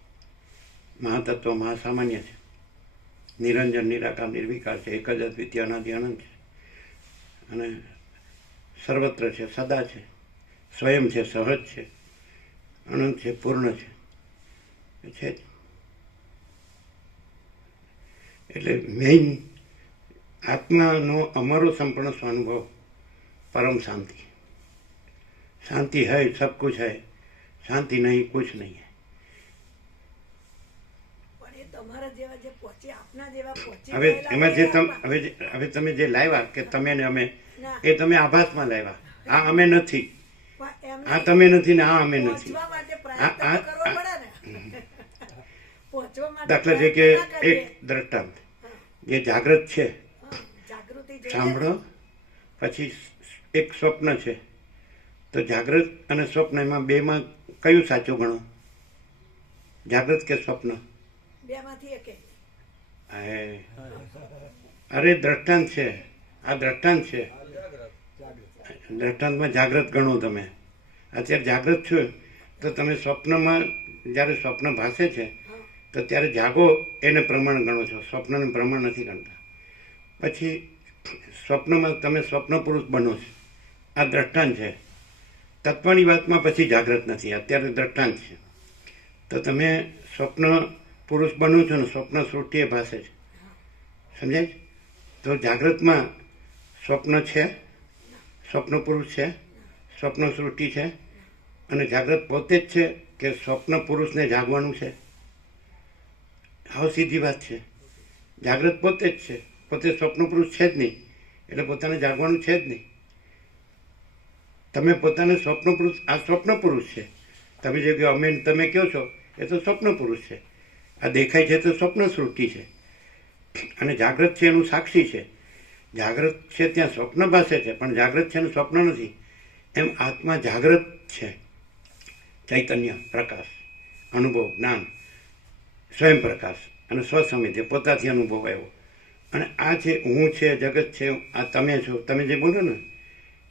મહાતત્વ, મહાસામાન્ય છે, નિરંજન, નિરાકાર, નિર્વિકાર છે, એક જ અદ્વિતીય અનાદિ અનંત છે. અને સર્વત્ર છે, સદા છે, સ્વયં છે, સહજ છે, અનંત છે, પૂર્ણ છે, એ છે જ. એટલે મેઇન આત્માનો અમારો સંપૂર્ણ સ્વાનુભવ પરમ શાંતિ. શાંતિ है सब कुछ है, शांति नहीं कुछ नहीं है. પણ એ તમારા જેવા જે પહોંચી, આપના જેવા પહોંચી હવે ગયેલા એમાં જે હોય હવે તમે જે લાવ્યા કે તમે ને અમે, ના. એ તમે આભાસમાં લાવ્યા. આ અમે નથી, પણ એમને આ તમે નથી ને આ અમે નથી. પહોંચવા માટે આ- પ્રયત્ન તો કરવો પડે ને. પહોંચવા માટે દાખલા છે કે પ્રયત્ન ના કરીએ. એક દ્રષ્ટાંત, જે જાગ્રત છે, હા, જાગૃતિ જોઈએ. સાંભળો, પછી એક સ્વપ્ન છે, તો જાગ્રત અને સ્વપ્ન એમાં બેમાં કયું સાચું ગણો? જાગ્રત કે સ્વપ્ન? બેમાંથી એકે. હે. અરે દ્રષ્ટાંત છે, આ દ્રષ્ટાંત છે. દ્રષ્ટાંતમાં જાગ્રત ગણો તમે. અત્યારે જાગ્રત છો તો તમે સ્વપ્નમાં, જ્યારે સ્વપ્ન ભાસે છે તો ત્યારે જાગો એને પ્રમાણ ગણો છો, સ્વપ્નને પ્રમાણ નથી ગણતા. પછી સ્વપ્નમાં તમે સ્વપ્ન પુરુષ બનો છો, આ દ્રષ્ટાંત છે. તત્વની વાતમાં પછી જાગ્રત નથી, અત્યારે દ્રષ્ટાંત છે. તો તમે સ્વપ્ન પુરુષ બનો છો ને સ્વપ્ન સૃષ્ટિ એ ભાષે છે, સમજાય છે? તો જાગ્રતમાં સ્વપ્ન છે, સ્વપ્ન પુરુષ છે, સ્વપ્ન સૃષ્ટિ છે, અને જાગ્રત પોતે જ છે કે સ્વપ્ન પુરુષને જાગવાનું છે? હાવ સીધી વાત છે. જાગ્રત પોતે જ છે, પોતે સ્વપ્ન પુરુષ છે જ નહીં, એટલે પોતાને જાગવાનું છે જ નહીં. તમે પોતાને સ્વપ્ન પુરુષ, આ સ્વપ્ન પુરુષ છે. તમે જે કહો અમે તમે કહો છો એ તો સ્વપ્ન પુરુષ છે. આ દેખાય છે તો સ્વપ્ન સૃષ્ટિ છે, અને જાગ્રત છે એનું સાક્ષી છે. જાગ્રત છે ત્યાં સ્વપ્ન પાસે છે, પણ જાગ્રત છે એનું સ્વપ્ન નથી. એમ આત્મા જાગ્રત છે, ચૈતન્ય, પ્રકાશ, અનુભવ, જ્ઞાન, સ્વયં પ્રકાશ અને સ્વસમિતિ, પોતાથી અનુભવ આવ્યો. અને આ છે હું છે, જગત છે, આ તમે છો. તમે જે બોલો ને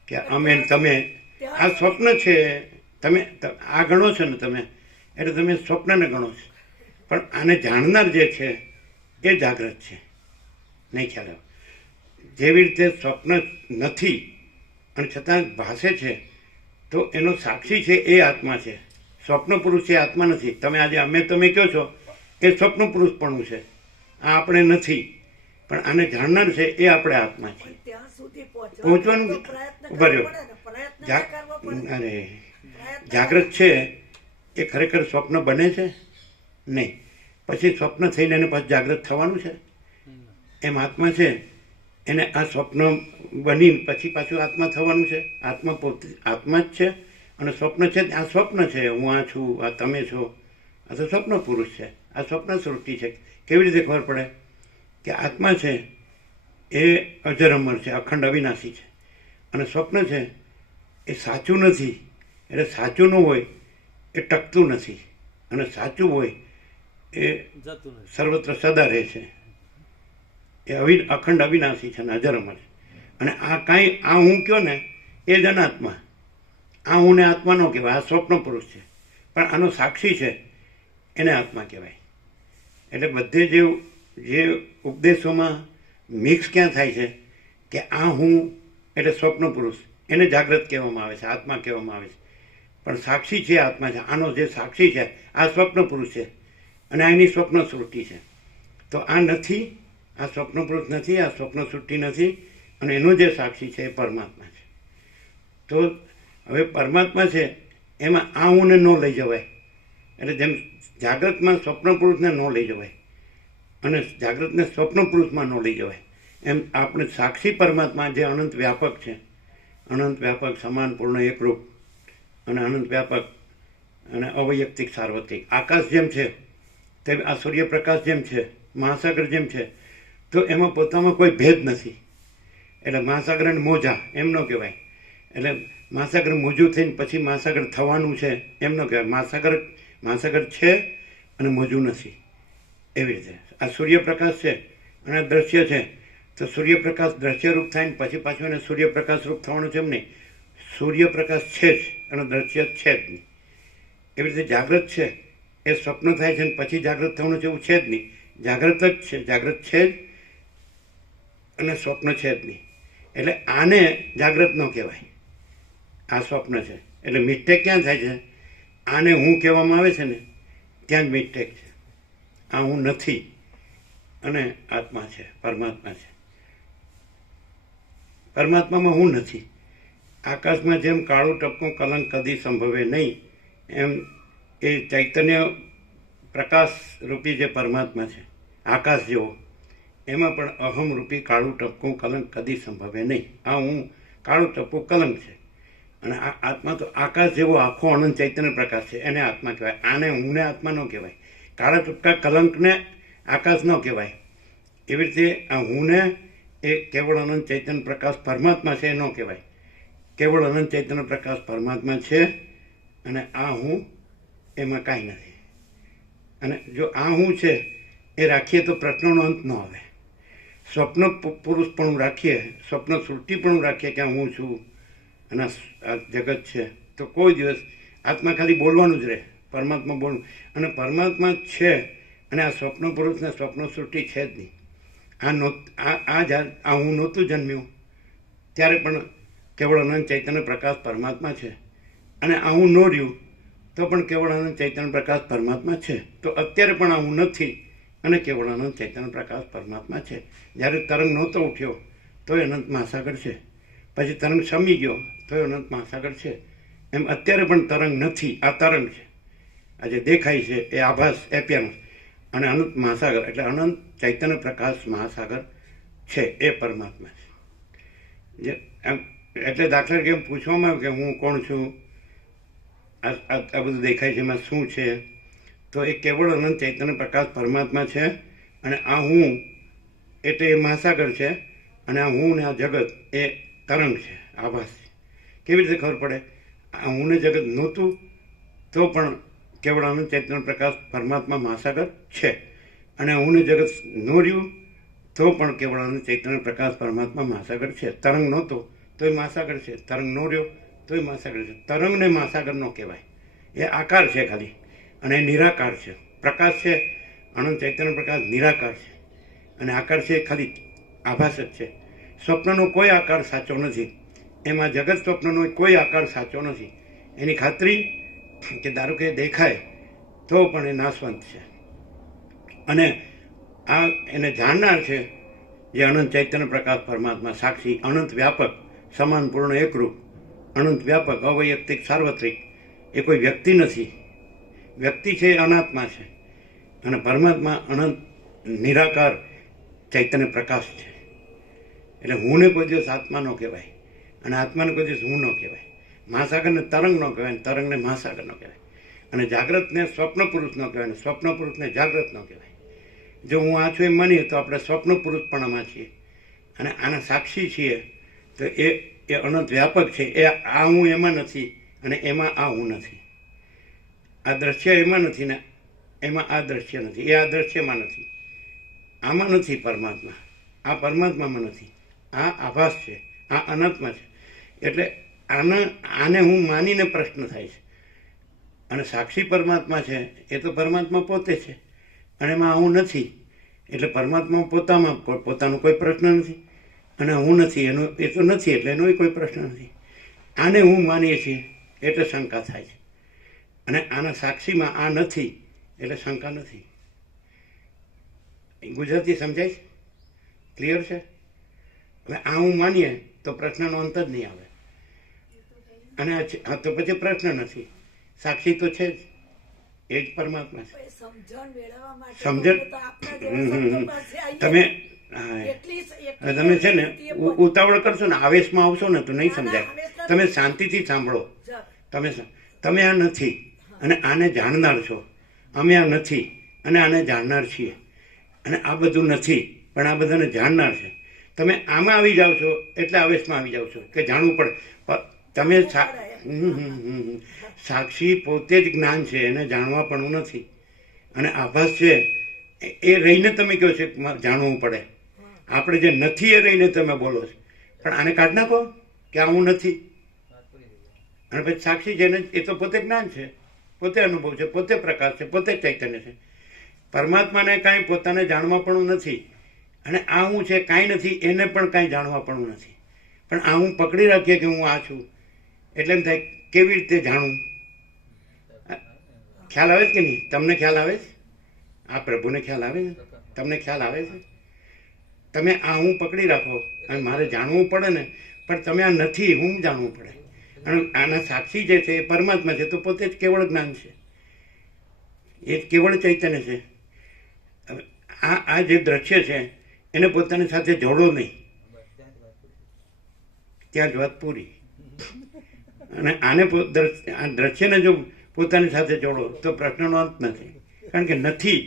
કે અમે ને તમે, આ સ્વપ્ન છે. તમે આ ગણો છો ને તમે, એટલે તમે સ્વપ્નને ગણો છો. પણ આને જાણનાર જે છે એ જાગ્રત છે. નહીં ખ્યાલ આવે? જેવી રીતે સ્વપ્ન નથી અને છતાં ભાષે છે, તો એનો સાક્ષી છે એ આત્મા છે. સ્વપ્ન પુરુષ એ આત્મા નથી. તમે આજે અમે તમે કહો છો એ સ્વપ્ન પુરુષપણું છે, આ આપણે નથી. પણ આને જાણનાર છે એ આપણે આત્મા છે. ત્યાં સુધી પહોંચવાનું તો પ્રયત્ન કરવો બરાબર. પડે ને, પ્રયત્ન ના કરવો પડે. અરે પ્રયત્ન જાગ્રત છે એ ખરેખર સ્વપ્ન બને છે નહીં. પછી સ્વપ્ન થઈને એને પછી જાગ્રત થવાનું છે? એમ આત્મા છે એને આ સ્વપ્ન બની પછી પાછું આત્મા થવાનું છે? આત્મા પોતે આત્મા જ છે, અને સ્વપ્ન છે આ સ્વપ્ન છે. હું આ છું, આ તમે છો, આ તો સ્વપ્ન પુરુષ છે, આ સ્વપ્ન સૃષ્ટિ છે. કેવી રીતે ખબર પડે કે આત્મા છે એ અજર અમર છે, અખંડ અવિનાશી છે, અને સ્વપ્ન છે એ સાચું નથી. એટલે સાચું ન હોય એ ટકતું નથી, અને સાચું હોય એ જતું નથી. સર્વત્ર સદા રહે છે. એ અખંડ અવિનાશી છે અને અજર અમર છે. અને આ કાંઈ આ હું કયો ને એ જ અનાત્મા. આ હું ને આત્મા નો કહેવાય, આ સ્વપ્ન પુરુષ છે. પણ આનો સાક્ષી છે એને આત્મા કહેવાય. એટલે બધે જે ઉપદેશોમાં મિક્સ ક્યાં થાય છે કે આ હું એટલે સ્વપ્ન પુરુષ, એને જાગ્રત કહેવામાં આવે છે, આત્મા કહેવામાં આવે છે. પણ સાક્ષી છે આત્મા છે. આનો જે સાક્ષી છે આ સ્વપ્ન પુરુષ છે, અને આ એની સ્વપ્ન સૃષ્ટિ છે. તો આ નથી, આ સ્વપ્ન પુરુષ નથી, આ સ્વપ્ન સૃષ્ટિ નથી, અને એનો જે સાક્ષી છે એ પરમાત્મા છે. તો હવે પરમાત્મા છે એમાં આ હુંને ન લઈ જવાય. એટલે જેમ જાગ્રતમાં સ્વપ્ન પુરુષને ન લઈ જવાય અને જાગ્રતને સ્વપ્ન પુરુષમાં ન લઈ જવાય, એમ આપણે સાક્ષી પરમાત્મા જે અનંત વ્યાપક છે, અનંત વ્યાપક, સમાન, પૂર્ણ, એકરૂપ અને અનંત વ્યાપક અને અવૈયક્તિક, સાર્વત્રિક, આકાશ જેમ છે તેમ આ સૂર્યપ્રકાશ જેમ છે, મહાસાગર જેમ છે, તો એમાં પોતામાં કોઈ ભેદ નથી. એટલે મહાસાગરને મોજા એમ ન કહેવાય. એટલે મહાસાગર મોજું થઈને પછી મહાસાગર થવાનું છે એમ ન કહેવાય. મહાસાગર છે અને મોજું નથી. એવી રીતે આ સૂર્યપ્રકાશ છે અને દ્રશ્ય છે, તો સૂર્યપ્રકાશ દ્રશ્ય રૂપ થાય ને પછી પાછું એને સૂર્યપ્રકાશ રૂપ થવાનું છે એમ નહીં. સૂર્યપ્રકાશ છે જ અને દ્રશ્ય છે જ નહીં. એવી રીતે જાગ્રત છે એ સ્વપ્ન થાય છે ને પછી જાગ્રત થવાનું છે એવું છે જ નહીં. જાગ્રત જ છે, જાગ્રત છે જ અને સ્વપ્ન છે જ નહીં. એટલે આને જાગ્રત ન કહેવાય, આ સ્વપ્ન છે. એટલે મિસ્ટેક ક્યાં થાય છે? આને હું કહેવામાં આવે છે ને ત્યાં જ મિસ્ટેક છે. આ હું નથી અને આત્મા છે, પરમાત્મા છે. પરમાત્મામાં હું નથી. આકાશમાં જેમ કાળું ટપકું કલંક કદી સંભવે નહીં, એમ એ ચૈતન્ય પ્રકાશ રૂપી જે પરમાત્મા છે, આકાશ જેવો, એમાં પણ અહમ રૂપી કાળું ટપકું કલંક કદી સંભવે નહીં. આ હું કાળું ટપકું કલંક છે, અને આ આત્મા તો આકાશ જેવો આખો અનંત ચૈતન્ય પ્રકાશ છે, એને આત્મા કહેવાય. આને હુંને આત્મા ન કહેવાય. કાળા ટપકા કલંકને આકાશ ન કહેવાય. એવી રીતે આ હુંને એ કેવળ અનંત ચૈતન્ય પ્રકાશ પરમાત્મા છે એ ન કહેવાય. કેવળ અનંત ચૈતન્ય પ્રકાશ પરમાત્મા છે, અને આ હું એમાં કાંઈ નથી. અને જો આ હું છે એ રાખીએ તો પ્રશ્નોનો અંત ન આવે. સ્વપ્ન પુરુષપણું રાખીએ, સ્વપ્ન સૃષ્ટિપણું રાખીએ કે હું છું અને આ જગત છે, તો કોઈ દિવસ આત્મા ખાલી બોલવાનું જ રહે, પરમાત્મા બોલવું. અને પરમાત્મા છે અને આ સ્વપ્ન પુરુષને સ્વપ્ન સૃષ્ટિ છે જ નહીં. આ હું નહોતું જન્મ્યું ત્યારે પણ કેવળ અનંત ચૈતન્ય પ્રકાશ પરમાત્મા છે. અને આ હું ન રહ્યું તો પણ કેવળ અનંત ચૈતન્ય પ્રકાશ પરમાત્મા છે. તો અત્યારે પણ આ હું નથી અને કેવળ અનંત ચૈતન્ય પ્રકાશ પરમાત્મા છે. જ્યારે તરંગ નહોતો ઉઠ્યો તોય અનંત મહાસાગર છે, પછી તરંગ શમી ગયો તોય અનંત મહાસાગર છે. એમ અત્યારે પણ તરંગ નથી, આ તરંગ છે. આ જે દેખાય છે એ આભાસ એપિયરન્સ, અને અનંત મહાસાગર એટલે અનંત ચૈતન્ય પ્રકાશ મહાસાગર છે, એ પરમાત્મા છે. જે એમ એટલે દાખલા તરીકે એમ પૂછવામાં આવે કે હું કોણ છું, આ બધું દેખાય છે એમાં શું છે, તો એ કેવળ અનંત ચૈતન્ય પ્રકાશ પરમાત્મા છે. અને આ હું એટલે એ મહાસાગર છે, અને આ હું ને આ જગત એ તરંગ છે, આભાસ છે. કેવી રીતે ખબર પડે? આ હું ને જગત નહોતું તો પણ કેવળ અનંત ચૈતન્ય પ્રકાશ પરમાત્મા મહાસાગર છે, અને હું ને જગત ન રહ્યું તો પણ કેવળ અનંત ચૈતન્ય પ્રકાશ પરમાત્મા મહાસાગર છે. તરંગ નહોતો તોય મહાસાગર છે, તરંગ ન રહ્યો તોય મહાસાગર છે. તરંગને મહાસાગર નો કહેવાય, એ આકાર છે ખાલી, અને એ નિરાકાર છે. પ્રકાશ છે, અનંત ચૈતન્ય પ્રકાશ નિરાકાર છે, અને આકાર છે ખાલી આભાસ જ છે. સ્વપ્નનો કોઈ આકાર સાચો નથી, એમાં જગત સ્વપ્નનો કોઈ આકાર સાચો નથી. એની ખાતરી કે ધારો કે દેખાય તો પણ એ નાશવંત છે. અને આ એને જાણનાર છે જે અનંત ચૈતન્ય પ્રકાશ પરમાત્મા સાક્ષી, અનંત વ્યાપક, સમાન પૂર્ણ એકરૂપ, અનંત વ્યાપક, અવૈયક્તિક, સાર્વત્રિક. એ કોઈ વ્યક્તિ નથી. વ્યક્તિ છે એ અનાત્મા છે, અને પરમાત્મા અનંત નિરાકાર ચૈતન્ય પ્રકાશ છે. એટલે હું ને કોઈ દિવસ આત્મા ન કહેવાય, અને આત્માને કોઈ દિવસ હું ન કહેવાય. મહાસાગરને તરંગ ન કહેવાય, તરંગને મહાસાગર ન કહેવાય. અને જાગ્રતને સ્વપ્ન પુરુષ ન કહેવાય, અને સ્વપ્ન પુરુષને જાગ્રત ન કહેવાય. જો હું આ છું એમ માનીએ તો આપણે સ્વપ્ન પુરુષપણામાં છીએ, અને આના સાક્ષી છીએ. તો એ અનંત વ્યાપક છે. એ આ હું એમાં નથી, અને એમાં આ હું નથી. આ દ્રશ્ય એમાં નથી ને એમાં આ દ્રશ્ય નથી. એ આ દ્રશ્યમાં નથી, આમાં નથી પરમાત્મા, આ પરમાત્મામાં નથી. આ આભાસ છે, આ અનંતમાં છે. એટલે આને હું માનીને પ્રશ્ન થાય છે. અને સાક્ષી પરમાત્મા છે એ તો પરમાત્મા પોતે છે, અને એમાં હું નથી. એટલે પરમાત્મા પોતાનો કોઈ પ્રશ્ન નથી, અને હું નથી એનો એ તો નથી, એટલે એનો કોઈ પ્રશ્ન નથી. આને હું માનીએ છીએ એટલે શંકા થાય છે, અને આના સાક્ષીમાં આ નથી એટલે શંકા નથી. ગુજરાતી સમજાય છે? ક્લિયર છે? હવે આ હું માનીએ તો પ્રશ્નનો અંત જ નહીં આવે, અને હા તો પછી પ્રશ્ન નથી. સાક્ષી તો છે જ, એ જ પરમાત્મા છે. સમજણ મેળવવા માટે સમજણ તો આપણા જેવા સંતો પાસે આવીએ. તમે એટલી તમે છે ને ઉતાવળ કરશો ને, આવેશમાં આવશો ને તો નહીં સમજાય. આવેશમાં તમે શાંતિથી સાંભળો. જ. તમે આ નથી અને આને જાણનાર છો. અમે આ નથી અને આને જાણનાર છીએ, અને આ બધું નથી પણ આ બધાને જાણનાર છે. તમે આમાં આવી જાઓ છો એટલે આવેશમાં આવી જાઓ છો કે જાણવું પડે. તમે સાક્ષી પોતે જ જ્ઞાન છે, એને જાણવા પણ નથી. અને આભાસ છે એ રહીને તમે કહો છો જાણવું પડે. આપણે જે નથી એ રહીને તમે બોલો છો, પણ આને કાઢ નાખો કે આ હું નથી. અને પછી સાક્ષી જેને એ તો પોતે જ્ઞાન છે, પોતે અનુભવ છે, પોતે પ્રકાશ છે, પોતે ચૈતન્ય છે. પરમાત્માને કાંઈ પોતાને જાણવા પણ નથી, અને આ હું છે કાંઈ નથી એને પણ કાંઈ જાણવા પણ નથી. પણ આ હું પકડી રાખીએ કે હું આ છું, એટલે એમ થાય કેવી રીતે જાણવું? ખ્યાલ આવે છે કે નહીં? તમને ખ્યાલ આવે છે? આ પ્રભુને ખ્યાલ આવે છે? તમને ખ્યાલ આવે છે? તમે આ હું પકડી રાખો અને મારે જાણવું પડે ને, પણ તમે આ નથી હું જાણવું પડે. અને આના સાક્ષી જે છે એ પરમાત્મા છે, તો પોતે જ કેવળ જ્ઞાન છે, એ કેવળ ચૈતન્ય છે. આ જે દ્રશ્ય છે એને પોતાની સાથે જોડો નહીં, ત્યાં જ વાત પૂરી. અને આને આ દ્રશ્યને જો પોતાની સાથે જોડો તો પ્રશ્નનો અંત નથી, કારણ કે નથી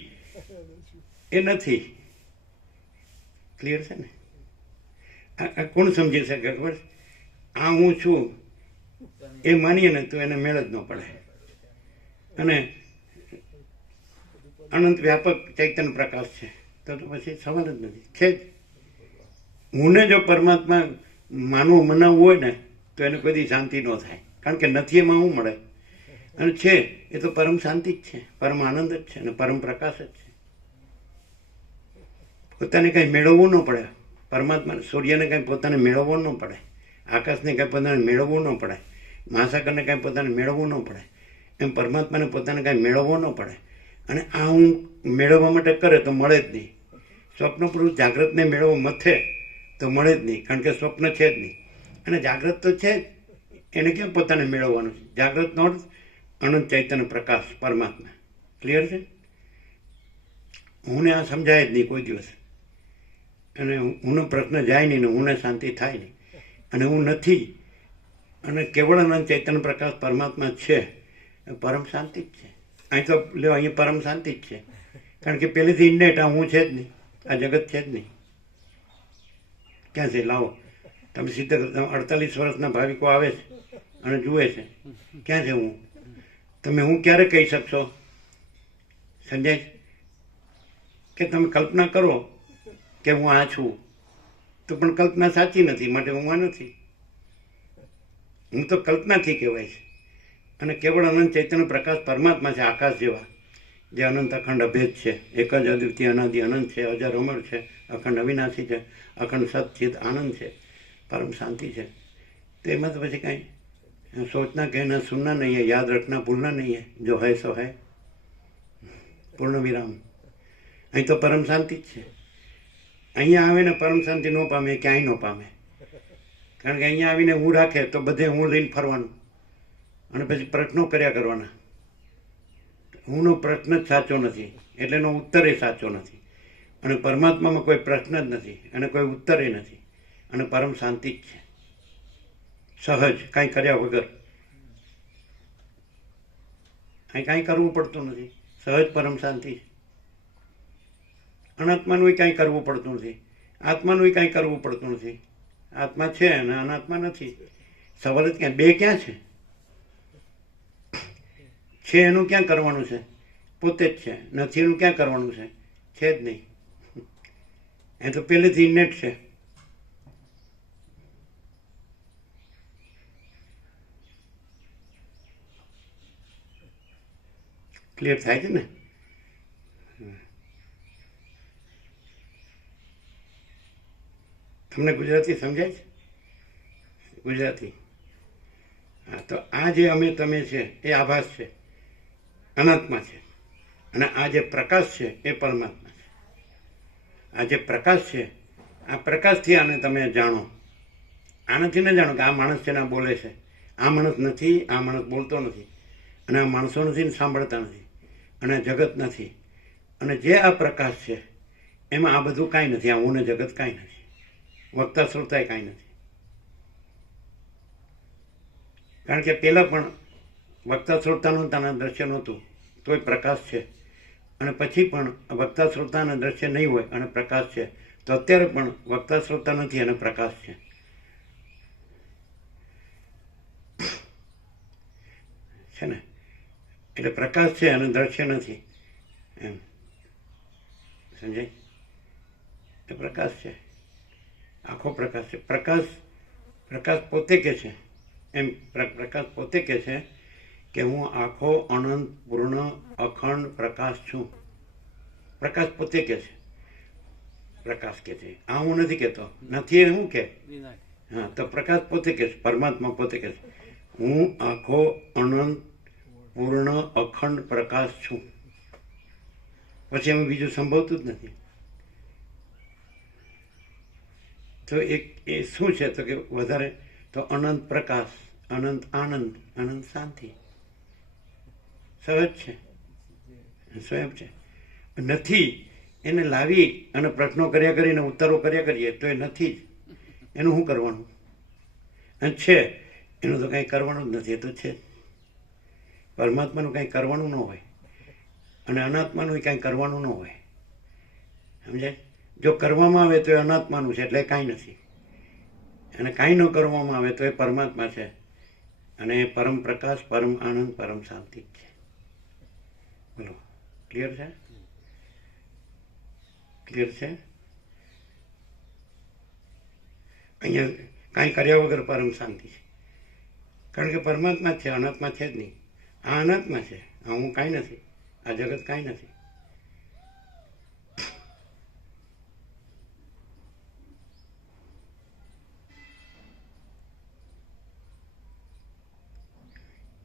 એ નથી. ક્લિયર છે ને? આ કોણ સમજી શકે? ખબર? આ હું છું એ માનીએ ને તો એને મેળ જ ન પડે. અને અનંત વ્યાપક ચૈતન્ય પ્રકાશ છે તો પછી સવાલ જ નથી. છે જ. હુંને જો પરમાત્મા માનવું મનાવવું હોય ને તો એને કોઈ દી શાંતિ ન થાય, કારણ કે નથી એમાં શું મળે? અને છે એ તો પરમ શાંતિ જ છે, પરમ આનંદ જ છે, અને પરમ પ્રકાશ જ છે. પોતાને કંઈ મેળવવું ન પડે. પરમાત્માને, સૂર્યને કંઈ પોતાને મેળવવું ન પડે. આકાશને કાંઈ પોતાને મેળવવું ન પડે, મહાસાગરને કાંઈ પોતાને મેળવવું ન પડે, એમ પરમાત્માને પોતાને કાંઈ મેળવવો ન પડે. અને આ હું મેળવવા માટે કરે તો મળે જ નહીં. સ્વપ્ન પુરુષ જાગ્રતને મેળવવા મથે તો મળે જ નહીં, કારણ કે સ્વપ્ન છે જ નહીં. અને જાગ્રત તો છે જ, એને ક્યાં પોતાને મેળવવાનું છે? જાગ્રતનો અર્થ અનંત ચૈતન્ય પ્રકાશ પરમાત્મા. ક્લિયર છે? હુંને આ સમજાય જ નહીં કોઈ દિવસ. અને હુંનો પ્રશ્ન જાય નહીં ને હુંને શાંતિ થાય નહીં. અને હું નથી, અને કેવળ અનંત ચૈતન્ય પ્રકાશ પરમાત્મા છે, પરમ શાંતિ જ છે. અહીં તો લ્યો, અહીંયા પરમ શાંતિ જ છે, કારણ કે પહેલેથી ઇન્ડેટ આ હું છે જ નહીં, આ જગત છે જ નહીં. ક્યાં છે? લાવો, તમે સીધા 48 વર્ષના ભાવિકો આવે છે અને જુએ છે, ક્યાં છે હું? તમે હું ક્યારે કહી શકશો? સમજાય? કે તમે કલ્પના કરો કે હું આ છું, તો પણ કલ્પના સાચી નથી, માટે હું આ નથી. હું તો કલ્પનાથી કહેવાય છે. અને કેવળ અનંત ચૈતન્ય પ્રકાશ પરમાત્મા છે, આકાશ જેવા, જે અનંત અખંડ અભેદ છે, એક જ અદ્વિતીય અનાદિ અનંત છે, અજર અમર છે, અખંડ અવિનાશી છે, અખંડ સતચિત આનંદ છે, પરમ શાંતિ છે. તો એમાં તો પછી કાંઈ सोचना कहना सुनना नहीं है, याद रखना भूलना नहीं है, जो है सो है, પૂર્ણ વિરામ. અહીં તો પરમ શાંતિ જ છે. અહીંયા આવે ને પરમ શાંતિ ન પામે, ક્યાંય ન પામે. કારણ કે અહીંયા આવીને હું રાખે તો બધે હું લઈને ફરવાનું, અને પછી પ્રશ્નો કર્યા કરવાના. હુંનો પ્રશ્ન જ સાચો નથી, એટલે એનો ઉત્તર એ સાચો નથી. અને પરમાત્મામાં કોઈ પ્રશ્ન જ નથી અને કોઈ ઉત્તર એ નથી, અને પરમ શાંતિ જ છે, સહજ, કાંઈ કર્યા વગર. અહીં કાંઈ કરવું પડતું નથી, સહજ પરમ શાંતિ છે. અનાત્માનું કાંઈ કરવું પડતું નથી, આત્માનું કાંઈ કરવું પડતું નથી. આત્મા છે અને અનાત્મા નથી. સવાલ જ ક્યાં? બે ક્યાં છે? છે એનું ક્યાં કરવાનું છે? પોતે જ છે. નથી એનું ક્યાં કરવાનું છે? છે જ નહીં. એ તો પહેલેથી ઇનેટ છે. ક્લિયર થાય છે ને? તમને ગુજરાતી સમજાય છે? ગુજરાતી? હા, તો આ જે અમે તમે છે એ આભાસ છે, અનાત્મા છે. અને આ જે પ્રકાશ છે એ પરમાત્મા છે. આ જે પ્રકાશ છે, આ પ્રકાશથી આને તમે જાણો. આનાથી ન જાણો કે આ માણસ છે ને આ બોલે છે. આ માણસ નથી, આ માણસ બોલતો નથી, અને આ માણસો નથી ને સાંભળતા નથી, અને જગત નથી. અને જે આ પ્રકાશ છે એમાં આ બધું કાંઈ નથી. આ હું ને જગત કાંઈ નથી, વક્તા શ્રોતાય કાંઈ નથી. કારણ કે પહેલાં પણ વક્તા શ્રોતાનું તાના દ્રશ્ય નહોતું, તોય પ્રકાશ છે. અને પછી પણ વક્તા શ્રોતાના દ્રશ્ય નહીં હોય અને પ્રકાશ છે, તો અત્યારે પણ વક્તા શ્રોતા નથી અને પ્રકાશ છે. છે ને? એટલે પ્રકાશ છે અને દ્રશ્ય નથી, એમ સમજાય? એ પ્રકાશ છે, આખો પ્રકાશ છે. પ્રકાશ પોતે કે છે, એમ પ્રકાશ પોતે કે છે કે હું આખો અનંત પૂર્ણ અખંડ પ્રકાશ છું. પ્રકાશ પોતે કે છે, પ્રકાશ કે છે. આ હું નથી કહેતો, નથી એ હું કે? હા, તો પ્રકાશ પોતે કે છે, પરમાત્મા પોતે કે છે હું આખો અનંત પૂર્ણ અખંડ પ્રકાશ છું. પછી એમાં બીજું સંભવતું જ નથી. તો એ શું છે? તો કે વધારે તો અનંત પ્રકાશ, અનંત આનંદ, અનંત શાંતિ. સહજ છે, સ્વયં છે. નથી એને લાવી અને પ્રશ્નો કર્યા કરીને ઉત્તરો કર્યા કરીએ તો એ નથી જ. એનું શું કરવાનું? અને છે એનું તો કંઈ કરવાનું જ નથી, એ તો છે. પરમાત્માનું કંઈ કરવાનું ન હોય અને અનાત્માનું કંઈ કરવાનું ન હોય. સમજાય? જો કરવામાં આવે તો એ અનાત્માનું છે, એટલે કાંઈ નથી. અને કાંઈ ન કરવામાં આવે તો એ પરમાત્મા છે, અને એ પરમ પ્રકાશ, પરમ આનંદ, પરમ શાંતિ છે. બોલો, ક્લિયર છે? ક્લિયર છે? અહીંયા કાંઈ કર્યા વગર પરમ શાંતિ છે, કારણ કે પરમાત્મા જ છે, અનાત્મા છે જ નહીં. આ અનાત્મા છે, આ હું કાંઈ નથી, આ જગત કાંઈ નથી.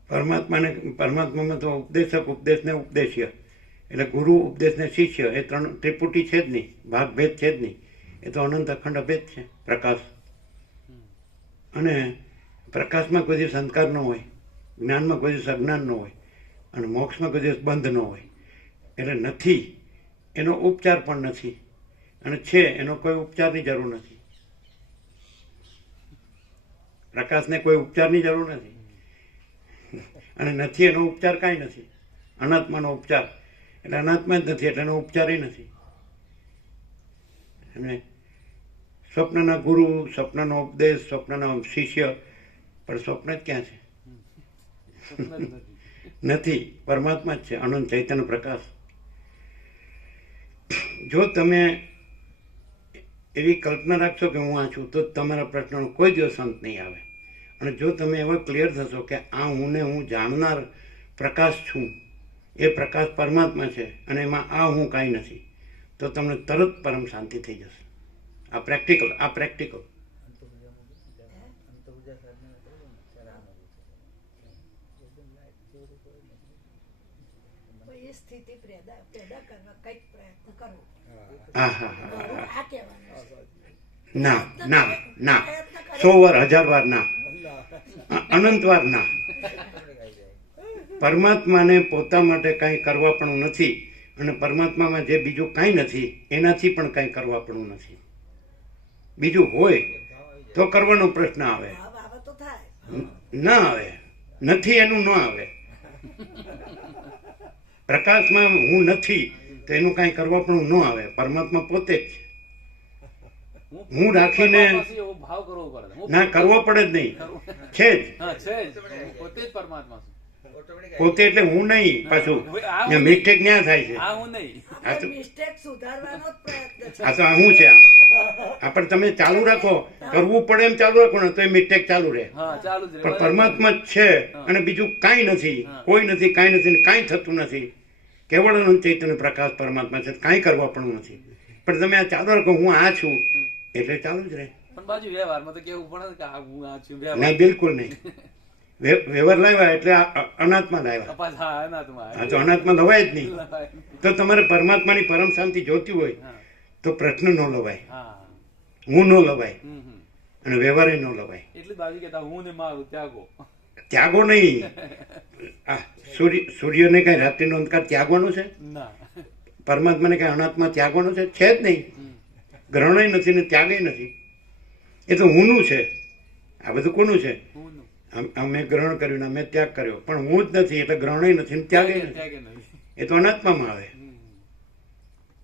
પરમાત્મામાં તો ઉપદેશક, ઉપદેશને ઉપદેશ્ય, એટલે ગુરુ, ઉપદેશને શિષ્ય, એ ત્રણ ત્રિપુટી છે જ નહીં, ભાગભેદ છે જ નહીં. એ તો અનંત અખંડ અભેદ છે, પ્રકાશ. અને પ્રકાશમાં કોઈ દિવસ અંધકાર ન હોય, જ્ઞાનમાં કોઈ દિવસ અજ્ઞાન ન હોય, અને મોક્ષમાં કોઈ દિવસ બંધ ન હોય. એટલે નથી એનો ઉપચાર પણ નથી, અને છે એનો કોઈ ઉપચારની જરૂર નથી. પ્રકાશને કોઈ ઉપચારની જરૂર નથી, અને નથી એનો ઉપચાર કાંઈ નથી. અનાત્માનો ઉપચાર એટલે અનાત્મા જ નથી, એટલે એનો ઉપચારય નથી. અને સ્વપ્નના ગુરુ, સ્વપ્નનો ઉપદેશ, સ્વપ્નનો શિષ્ય, પણ સ્વપ્ન જ ક્યાં છે? નથી, પરમાત્મા જ છે, અનંત ચૈતન્ય પ્રકાશ. જો તમે એવી કલ્પના રાખશો કે હું આ છું, તો તમારા પ્રશ્નનો કોઈ દિવસ અંત નહીં આવે. અને જો તમે એવા ક્લિયર થશો કે આ હું જાણનાર પ્રકાશ છું, એ પ્રકાશ પરમાત્મા છે, અને એમાં આ હું કાંઈ નથી, તો તમને તરત પરમ શાંતિ થઈ જશે. આ પ્રેક્ટિકલ. તો એ સ્થિતિ પેદા કરવા કંઈક પ્રયત્ન કરવો. હા. મારું આ કહેવાનું છે. ના 100 વાર, 1000 વાર ના, અનંત વાર ના. પરમાત્માને પોતા માટે કાંઈ કરવા પણ નથી, અને પરમાત્મામાં જે બીજું કાંઈ નથી એનાથી પણ કાંઈ કરવા પણ નથી. બીજું હોય તો કરવાનો પ્રશ્ન આવે, ભાવ આવે તો થાય. ના આવે, નથી એનું ન આવે. પ્રકાશમાં હું નથી તો એનું કાંઈ કરવા પણ ન આવે. પરમાત્મા પોતે જ છે. હું રાખીને પરમાત્માથી એવો ભાવ કરવો પડે. ના કરવો પડે જ નહીં, છે જ હા, છે જ. હું પોતે જ પરમાત્મા છું. પોતે. એટલે હું નહીં, પાછું હવે આ હું મિસ્ટેક ન્યા થાય છે. આ હું નહીં. આપણે મિસ્ટેક સુધારવાનો જ પ્રયત્ન છે. આ તો હું છે. આ પણ તમે ચાલુ રાખો, કરવું પડે એમ ચાલુ રાખો ને તો એ મિસ્ટેક ચાલુ રહે. હા, ચાલુ જ રહે. પણ પરમાત્મા જ છે, અને બીજું કાંઈ નથી, કોઈ નથી, કાંઈ નથી, કાંઈ થતું નથી. કેવળ અનંત ચૈતન્ય પ્રકાશ પરમાત્મા છે, કાંઈ કરવા પણ નથી. પણ તમે આ ચાલુ રાખો, હું આ છું, એટલે ચાલુ જ રહે. પણ બાજુ વ્યવહારમાં તો કેવું પડે કે આ હું આ છું. ના, વ્યવહાર બિલકુલ નહીં. વ્યવહાર લાવ્યા એટલે અનાત્મા લાવ્યા. કપાસ, હા, અનાત્મા. આ તો અનાત્મા લવાય જ નહીં. તો તમારે પરમાત્માની પરમ શાંતિ જોતી હોય તો પ્રશ્ન ન લવાય, હા. હું ન લવાય, હમ. અને વ્યવહારે ન લવાય. એટલી બાજુ કેતા હું ને મારું ત્યાગો. ત્યાગો નહીં. આ સૂર્યને કઈ રાત્રિનો અંધકાર ત્યાગવાનો છે? ના. પરમાત્માને કઈ અનાત્મા ત્યાગવાનો છે? છે જ નહીં. ગ્રહણય નથી ને ત્યાગય નથી. એ તો હુંનું છે. આ બધું કોનું છે? હું નું. અમે ગ્રહણ કર્યું ને અમે ત્યાગ કર્યો, પણ હું જ નથી, એટલે ગ્રહણય નથી ને ત્યાગય નથી. ત્યાગે નથી. એ તો અનાત્મામાં આવે.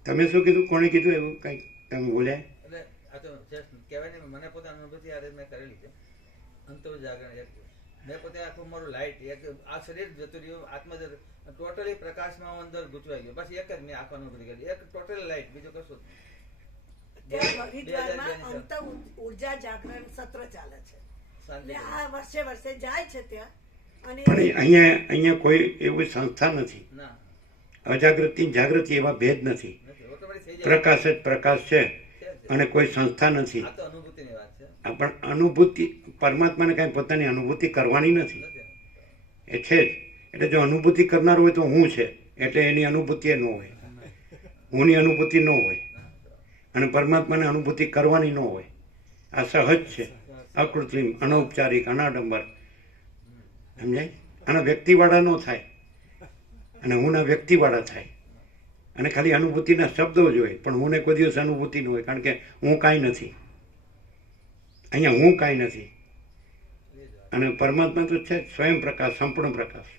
તમે શું કીધું? કોણે કીધું એવું? કઈ તમે બોલ્યા? એટલે આ તો just કહેવાય ને, મને પોતાની અનુભૂતિ આ રીતે મેં કરેલી છે. અંતર જાગરણ એક મેં પોતે આખું મારું લાઇટ એક આ શરીર જતું રહ્યું, આત્મા ટોટલી પ્રકાશમાં હું અંદર ગૂંચવાઈ ગયો. પછી એક જ મેં આખો અનુભૂતિ કરી, એક ટોટલી લાઇટ, બીજું કશું જ નહીં. ત્યાં હરિદ્વારમાં અંત ઉર્જા જાગરણ સત્ર ચાલે છે. શાંતિ એટલે આ વર્ષે વર્ષે જાય છે ત્યાં. અને પણ અહીંયા કોઈ એવી સંસ્થા નથી. ના અજાગૃતિ જાગૃતિ એવા ભેદ નથી. નથી, ઓટોમેટિક થઈ જાય. પ્રકાશ જ પ્રકાશ છે, અને કોઈ સંસ્થા નથી. આ તો અનુભૂતિની વાત છે. આ પણ અનુભૂતિ, પરમાત્માને કાંઈ પોતાની અનુભૂતિ કરવાની નથી, એ છે જ. એટલે જો અનુભૂતિ કરનાર હોય તો હું છે, એટલે એની અનુભૂતિ ન હોય, હુંની અનુભૂતિ ન હોય, અને પરમાત્માને અનુભૂતિ કરવાની ન હોય. આ સહજ છે, અકૃત્રિમ, અનૌપચારિક, અનાડંબર. સમજાય? આના વ્યક્તિવાળા ન થાય, અને હુંના વ્યક્તિવાળા થાય. અને ખાલી અનુભૂતિના શબ્દો જ હોય, પણ હુંને કોઈ દિવસ અનુભૂતિ ન હોય, કારણ કે હું કાંઈ નથી. અહીંયા હું કાંઈ નથી, અને પરમાત્મા તો છે સ્વયં પ્રકાશ, સંપૂર્ણ પ્રકાશ,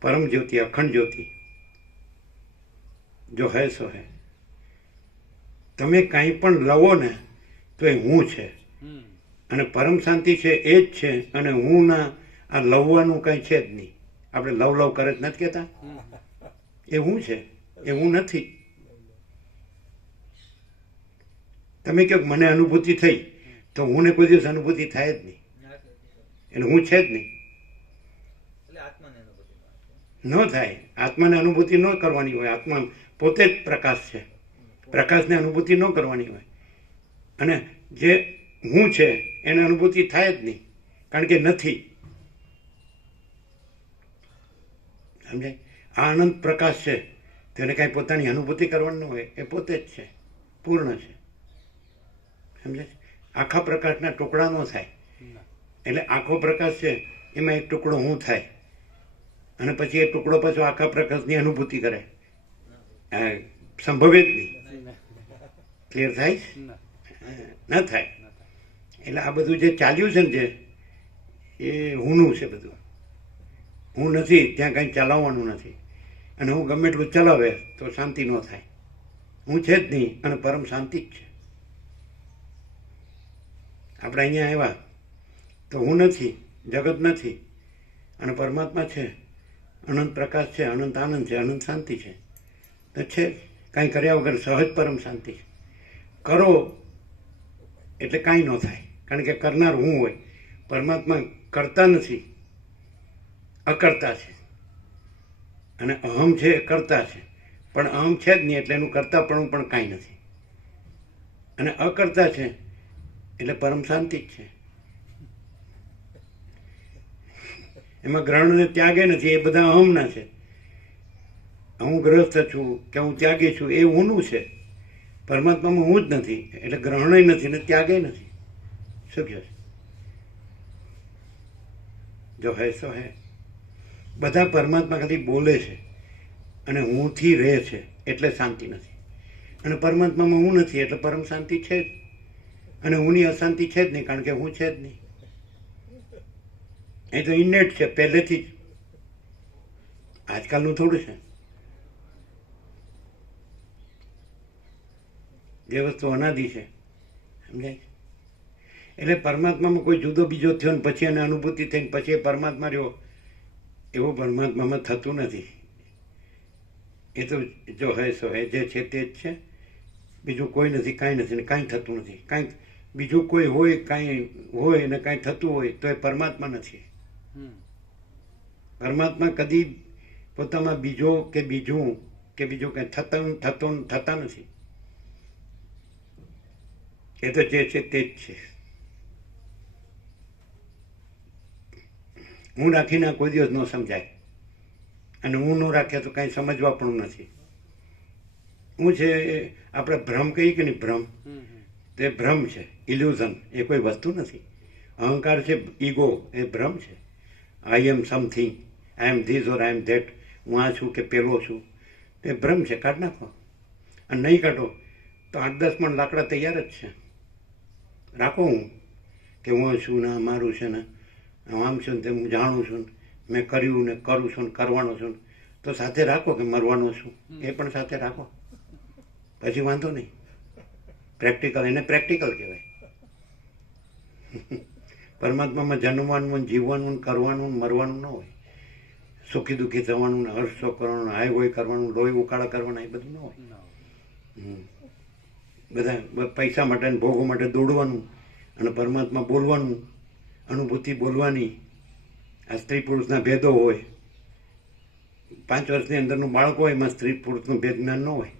પરમ જ્યોતિ, અખંડ જ્યોતિ. જો હૈ સો હૈ. તમે કાંઈ પણ લવો ને તો એ હું છે, અને પરમ શાંતિ છે એ જ છે, અને હું ના આ લવવાનું કાંઈ છે જ નહીં. આપણે લવ કરે જ નથી કહેતા, એ હું છે, એ હું નથી. તમે કહો મને અનુભૂતિ થઈ, તો હું ને કોઈ દિવસ અનુભૂતિ થાય જ નહીં, એટલે હું છે જ નહીં. એટલે આત્માની અનુભૂતિ ન થાય. આત્માને અનુભૂતિ ન કરવાની હોય. આત્મા પોતે જ પ્રકાશ છે, પ્રકાશને અનુભૂતિ ન કરવાની હોય. અને જે હું છે એને અનુભૂતિ થાય જ નહીં, કારણ કે નથી. સમજાય? આ અનંત પ્રકાશ છે, તેને કાંઈ પોતાની અનુભૂતિ કરવાનું ન હોય, એ પોતે જ છે, પૂર્ણ છે. સમજાય? આખા પ્રકાશના ટુકડા ન થાય. એટલે આખો પ્રકાશ છે એમાં એક ટુકડો હું થાય અને પછી એ ટુકડો પાછો આખા પ્રકાશની અનુભૂતિ કરે, આ સંભવે જ નહીં. ક્લિયર થાય? ન થાય. એટલે આ બધું જે ચાલ્યું છે ને, જે એ હુંનું છે બધું. હું નથી ત્યાં કાંઈ ચલાવવાનું નથી, અને હું ગમે એટલું ચલાવે તો શાંતિ ન થાય. હું છે જ નહીં અને પરમ શાંતિ જ છે. આપણે અહીંયા આવ્યા તો હું નથી, જગત નથી, અને પરમાત્મા છે, અનંત પ્રકાશ છે, અનંત આનંદ છે, અનંત શાંતિ છે. તો છે કાંઈ કર્યા વગર સહજ પરમ શાંતિ છે. કરો એટલે કાંઈ ન થાય, કારણ કે કરનાર હું હોય. પરમાત્મા કરતા નથી, અકર્તા છે, અને અહમ છે એ કરતા છે, પણ અહમ છે જ નહીં એટલે એનું કરતાપણું પણ કાંઈ નથી. અને અકર્તા છે એટલે પરમ શાંતિ જ છે. એમાં ગ્રહણને ત્યાગે નથી, એ બધા અહમના છે. હું ગ્રસ્ત છું કે હું ત્યાગી છું એ હુંનું છે. પરમાત્મામાં હું જ નથી, એટલે ગ્રહણય નથી ને ત્યાગે નથી. શું કહે છે? જો હે સો હે. બધા પરમાત્મા ખાલી બોલે છે અને હુંથી રહે છે એટલે શાંતિ નથી. અને પરમાત્મામાં હું નથી એટલે પરમ શાંતિ છે જ. અને હુંની અશાંતિ છે જ નહીં, કારણ કે હું છે જ નહીં. એ તો ઇનેટ છે પહેલેથી જ. આજકાલનું થોડું છે. જે વસ્તુ અનાદિ છે, સમજાય? એટલે પરમાત્મામાં કોઈ જુદો બીજો થયો ને પછી એને અનુભૂતિ થઈને પછી એ પરમાત્મા રહ્યો, એવું પરમાત્મામાં થતું નથી. એ તો જો હે સો હે, જે છે તે જ છે. બીજું કોઈ નથી, કાંઈ નથી ને કાંઈ થતું નથી. કાંઈ બીજું કોઈ હોય, કાંઈ હોય ને કાંઈ થતું હોય તો એ પરમાત્મા નથી. પરમાત્મા કદી પોતામાં બીજો કે બીજું કંઈ થતા નથી. એ તો જે છે તે જ છે. હું રાખીને કોઈ દિવસ ન સમજાય, અને હું ન રાખે તો કાંઈ સમજવા પણ નથી. હું છે આપણે ભ્રમ કહીએ કે નહીં, ભ્રમ, તે ભ્રમ છે, ઇલ્યુઝન. એ કોઈ વસ્તુ નથી. અહંકાર છે, ઈગો, એ ભ્રમ છે. I am something, I am this or I am that, હું આ છું કે પેલો છું, એ ભ્રમ છે. કાઢ નાખો. અને નહીં કાઢો તો 8-10 મણ લાકડા તૈયાર જ છે. રાખો હું કે હું છું ને મારું છે ને આમ છું ને તે હું જાણું છું, મેં કર્યું ને કરું છું ને કરવાનો છું, તો સાથે રાખો કે મરવાનો છું, એ પણ સાથે રાખો, પછી વાંધો નહીં. પ્રેક્ટિકલ, એને પ્રેક્ટિકલ કહેવાય. પરમાત્મામાં જન્મવાનું, જીવવાનું, કરવાનું, મરવાનું ન હોય. સુખી દુઃખી થવાનું, હર્ષો કરવાનો, હાય હોય કરવાનું, લોહી ઉકાળા કરવાના, એ બધું ન હોય. બધા પૈસા માટે ને ભોગો માટે દોડવાનું, અને પરમાત્મા બોલવાનું, અનુભૂતિ બોલવાની. આ સ્ત્રી પુરુષના ભેદો હોય. 5 વર્ષની અંદરનું બાળક હોય, એમાં સ્ત્રી પુરુષનું ભેદ જ્ઞાન ન હોય.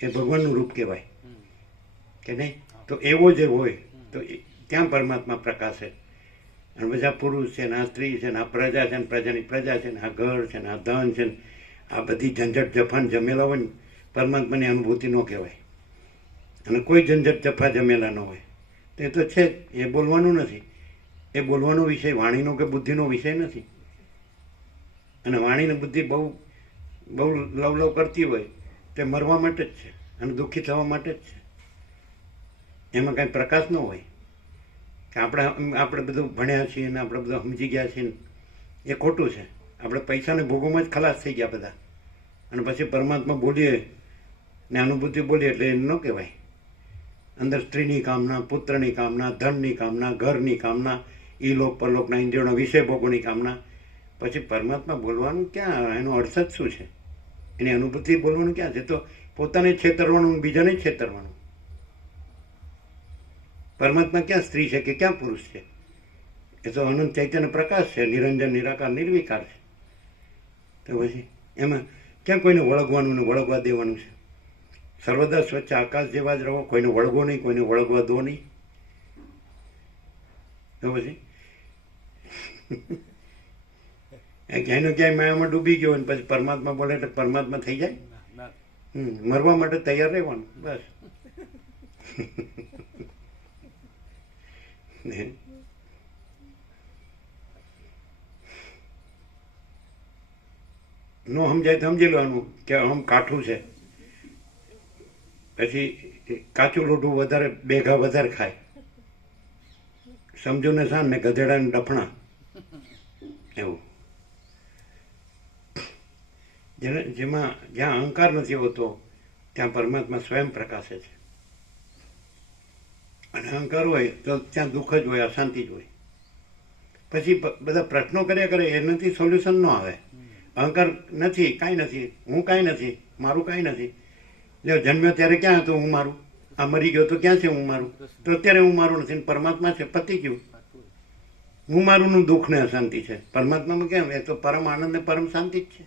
એ ભગવાનનું રૂપ કહેવાય કે નહીં? તો એવો જે હોય તો ત્યાં પરમાત્મા પ્રકાશે. અને બધા પુરુષ છે ને આ સ્ત્રી છે ને આ પ્રજા છે ને પ્રજાની પ્રજા છે ને આ ઘર છે ને આ ધન છે ને આ બધી ઝંઝટ જફાન જમેલા હોય ને, પરમાત્માની અનુભૂતિ ન કહેવાય. અને કોઈ ઝંઝટ જફા જમેલા ન હોય તો એ તો છે જ. એ બોલવાનું નથી. એ બોલવાનો વિષય વાણીનો કે બુદ્ધિનો વિષય નથી. અને વાણી ને બુદ્ધિ બહુ લવ કરતી હોય તે મરવા માટે જ છે અને દુઃખી થવા માટે જ છે. એમાં કાંઈ પ્રકાશ ન હોય કે આપણે બધું ભણ્યા છીએ ને આપણે બધું સમજી ગયા છીએ ને, એ ખોટું છે. આપણે પૈસાને ભોગોમાં જ ખલાસ થઈ ગયા બધા, અને પછી પરમાત્મા બોલીએ ને અનુભૂતિ બોલીએ એટલે એ ન કહેવાય. અંદર સ્ત્રીની કામના, પુત્રની કામના, ધનની કામના, ઘરની કામના, ઈલોક પરલોકના ઇન્દ્રિયોના વિષય ભોગોની કામના. પછી પરમાત્મા બોલવાનું ક્યાં? એનો અર્થ જ શું છે? એની અનુભૂતિ બોલવાનું ક્યાં છે? તો પોતાને છેતરવાનું, બીજાને છેતરવાનું. પરમાત્મા ક્યાં સ્ત્રી છે કે ક્યાં પુરુષ છે? એ તો અનંત ચૈતન્ય પ્રકાશ છે, નિરંજન, નિરાકાર, નિર્વિકાર છે. તો પછી એમાં ક્યાં કોઈને વળગવાનું ને વળગવા દેવાનું છે? સર્વદા સ્વચ્છ આકાશ જેવા જ રહો, કોઈને વળગો નહીં, કોઈને વળગવા દો નહીં. તો પછી એ ક્યાંય ને ક્યાંય માયામાં ડૂબી ગયો અને પછી પરમાત્મા બોલે એટલે પરમાત્મા થઈ જાય. ના મરવા માટે તૈયાર રહેવાનું બસ. ને નો સમજાય તો સમજી લેવાનું કે આમ કાઠું છે, પછી કાચું લોઢું વધારે બેઘા વધારે ખાય. સમજો ને સાન ને ગધેડા ને ડફણા એવું. જેમાં જ્યાં અહંકાર નથી હોતો ત્યાં પરમાત્મા સ્વયં પ્રકાશે છે, અને અહંકાર હોય તો ત્યાં દુઃખ જ હોય, અશાંતિ જ હોય. પછી બધા પ્રશ્નો કર્યા કરે એનાથી સોલ્યુશન ન આવે. અહંકાર નથી, કાંઈ નથી, હું કાંઈ નથી, મારું કાંઈ નથી. જો જન્મ્યો ત્યારે ક્યાં હતું હું મારું, આ મરી ગયો તો ક્યાં છે હું મારું, તો અત્યારે હું મારું નથી. પરમાત્મા છે, પતી ગયું. હું મારુંનું દુઃખ ને અશાંતિ છે. પરમાત્મામાં કેમ, એ તો પરમ આનંદ ને પરમ શાંતિ જ છે.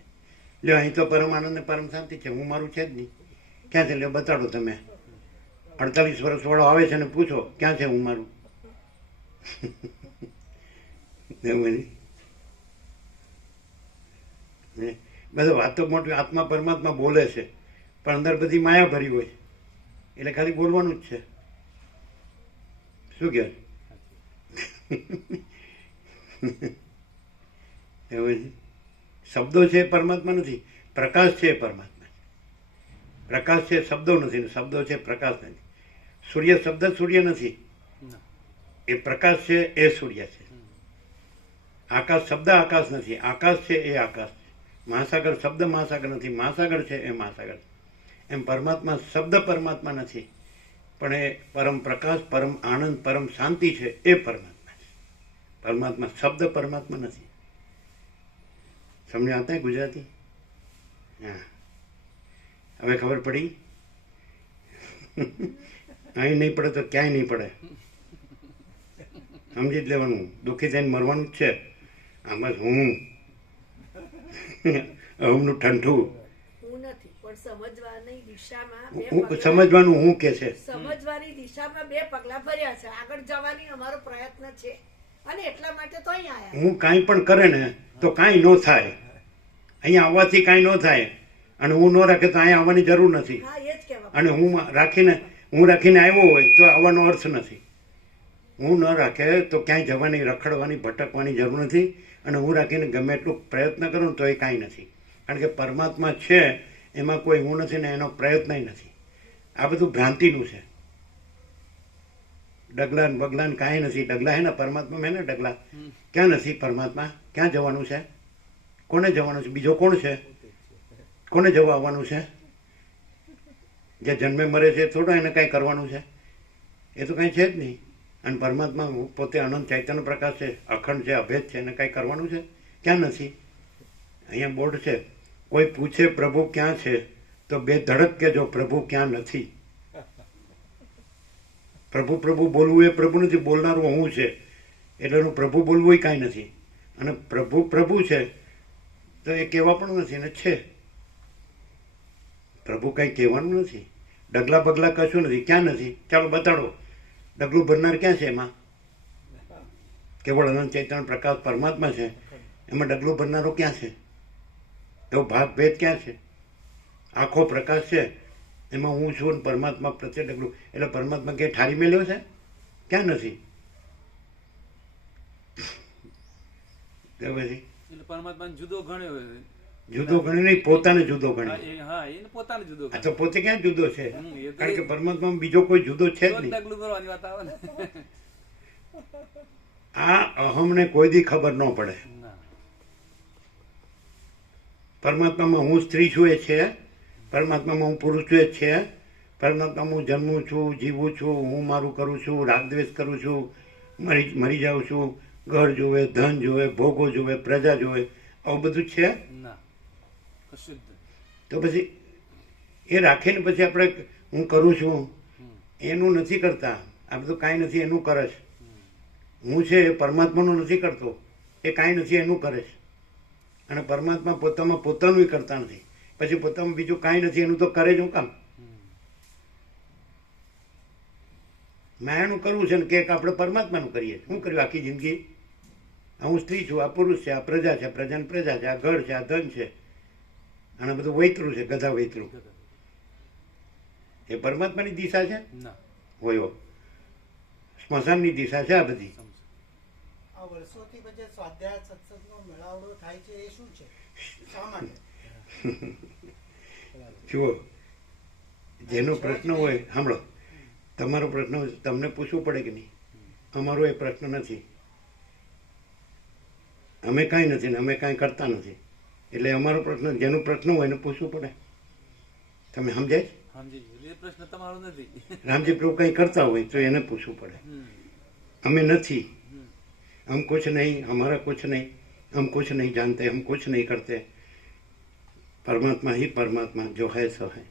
લ્યો અહીં તો પરમ આનંદ ને પરમ શાંતિ છે, હું મારું છે જ નહીં. ક્યાં છે લ્યો બતાડો તમે. 48 વર્ષ વાળો આવે છે ને પૂછો ક્યાં છે હું મારું. બધા વાતો મોટી આત્મા પરમાત્મા બોલે છે પણ અંદર બધી માયા ભરી હોય, એટલે ખાલી બોલવાનું જ છે. શું કહે શબ્દો છે પરમાત્મા નથી, પ્રકાશ છે પરમાત્મા. પ્રકાશ છે શબ્દો નથી, ને શબ્દો છે પ્રકાશ નથી. સૂર્ય શબ્દ સૂર્ય નથી, એ પ્રકાશ છે, એ સૂર્ય છે. આકાશ શબ્દ આકાશ નથી, આકાશ છે એ આકાશ છે. મહાસાગર શબ્દ મહાસાગર નથી, મહાસાગર છે એ મહાસાગર છે. એમ પરમાત્મા શબ્દ પરમાત્મા નથી, પણ એ પરમ પ્રકાશ, પરમ આનંદ, પરમ શાંતિ છે, એ પરમાત્મા છે. પરમાત્મા શબ્દ પરમાત્મા નથી. સમજ આતા ગુજરાતી? હા, હવે ખબર પડી. અહીં નહીં પડે તો ક્યાંય નહીં પડે, સમજી જ લેવાનું. દુઃખી થઈને મરવાનું જ છે. આમાં હું અહમનું ઠંઠું હું નથી, પણ સમજવાની દિશામાં સમજવાનું હું કે છે. સમજવાની દિશામાં 2 પગલા ભર્યા છે. આગળ જવાની અમારો પ્રયત્ન છે, અને એટલા માટે તો અહીં આયા. હું કાંઈ પણ કરે ને તો કાંઈ ન થાય. અહીંયા આવવાથી કાંઈ ન થાય, અને હું ન રાખે તો અહીંયા આવવાની જરૂર નથી. હા, એ જ કહેવા. અને હું રાખીને આવ્યો હોય તો આવવાનો અર્થ નથી. હું ન રાખે તો ક્યાંય જવાની, રખડવાની, ભટકવાની જરૂર નથી. અને હું રાખીને ગમે એટલું પ્રયત્ન કરું તો એ કાંઈ નથી. કારણ કે પરમાત્મા છે એમાં કોઈ હું નથી ને એનો પ્રયત્ન નથી. આ બધું ભ્રાંતિનું છે. ડગલા બગલા કાંઈ નથી. ડગલા હે ને પરમાત્મા મેં ને ડગલા ક્યાં નથી. પરમાત્મા ક્યાં જવાનું છે? કોને જવાનું છે? બીજો કોણ છે? કોને જવા આવવાનું છે? જે જન્મે મરે છે થોડો એને કાંઈ કરવાનું છે? એ તો કાંઈ છે જ નહીં. અને પરમાત્મા પોતે અનંત ચૈતન્ય પ્રકાશ છે, અખંડ છે, અભેદ છે, એને કાંઈ કરવાનું છે? ક્યાં નથી. અહીંયા બોર્ડ છે, કોઈ પૂછે પ્રભુ ક્યાં છે તો 2 ધડક કહેજો પ્રભુ ક્યાં નથી. પ્રભુ પ્રભુ બોલવું એ પ્રભુ નથી, બોલનારું હું છે. એટલે એનું પ્રભુ બોલવું એ કાંઈ નથી. અને પ્રભુ પ્રભુ છે તો એ કહેવા પણ નથી ને છે. પ્રભુ કાંઈ કહેવાનું નથી. ડગલા બગલા કશું નથી. ક્યાં નથી? ચાલો બતાડો. ડગલું ભરનાર ક્યાં છે? એમાં કેવળ અનંત ચૈતન્ય પ્રકાશ પરમાત્મા છે, એમાં ડગલું ભરનારો ક્યાં છે? એવો ભાગ ભેદ ક્યાં છે? આખો પ્રકાશ છે, એમાં હું છું ને પરમાત્મા પ્રત્યે ડગલું. એટલે પરમાત્મા ક્યાંય ઠારી મેલ્યો છે? ક્યાં નથી. પછી એટલે પરમાત્માને જુદો ગણ્યો. જુદો ગણી નહીં, પોતાને જુદો ગણી. હા, એને પોતાને જુદો આ તો પોતે ક્યાં જુદો છે? એ તો કારણ કે પરમાત્મા બીજો કોઈ જુદો છે જ નહીં. ડગલું કરવાની વાત આવે ને. આ અહમને કોઈ દી ખબર ન પડે. ના. પરમાત્મામાં હું સ્ત્રી છું એ છે, પરમાત્મામાં હું પુરુષ છું એ છે, પરમાત્મામાં હું જન્મું છું, જીવું છું, હું મારું કરું છું, રાગદ્વેષ કરું છું, મરી જાઉં છું, ઘર જોવે, ધન જોવે, ભોગો જોવે, પ્રજા જોવે, આવું બધું છે. ના, કશું જ નહીં. તો પછી એ રાખીને પછી આપણે હું કરું છું એનું નથી કરતા. આ બધું કાંઈ નથી એનું કરે છે. હું છે એ પરમાત્માનું નથી કરતો, એ કાંઈ નથી એનું કરે છે. અને પરમાત્મા પોતામાં પોતાનું કરતા નથી, પછી પોતામાં બીજું કાંઈ નથી એનું તો કરે જ હું કામ. માયાનું કરવું છે ને કે આપણે પરમાત્માનું કરીએ. શું કર્યું આખી જિંદગી? હું સ્ત્રી છું, આ પુરુષ છે, આ પ્રજા છે, પ્રજાને પ્રજા છે, આ ઘર છે, આ ધન છે, અને બધું વૈતરું છે, ગધા વૈતરું. એ પરમાત્માની દિશા છે? ના. હોય સ્મશાનની દિશા છે આ બધી. આ વર્ષોથી પછી સ્વાધ્યાય સત્સંગનો મેળાવડો થાય છે એ શું છે, શા માટે? જુઓ, જેનો પ્રશ્ન હોય, સાંભળો, તમારો પ્રશ્ન હોય તમને પૂછવું પડે કે નહીં? અમારો એ પ્રશ્ન નથી. અમે કાંઈ નથી ને અમે કાંઈ કરતા નથી, એટલે અમારો પ્રશ્ન, જેનો પ્રશ્ન હોય એને પૂછવું પડે. તમે સમજાય? સમજી ગયો. એ પ્રશ્ન તમારો નથી. રામજી પ્રભુ કંઈ કરતા હોય તો એને પૂછવું પડે. અમે નથી, हम कुछ नहीं, हमारा कुछ नहीं, हम कुछ नहीं जानते, हम कुछ नहीं करते. परमात्मा ही परमात्मा जो है सो है.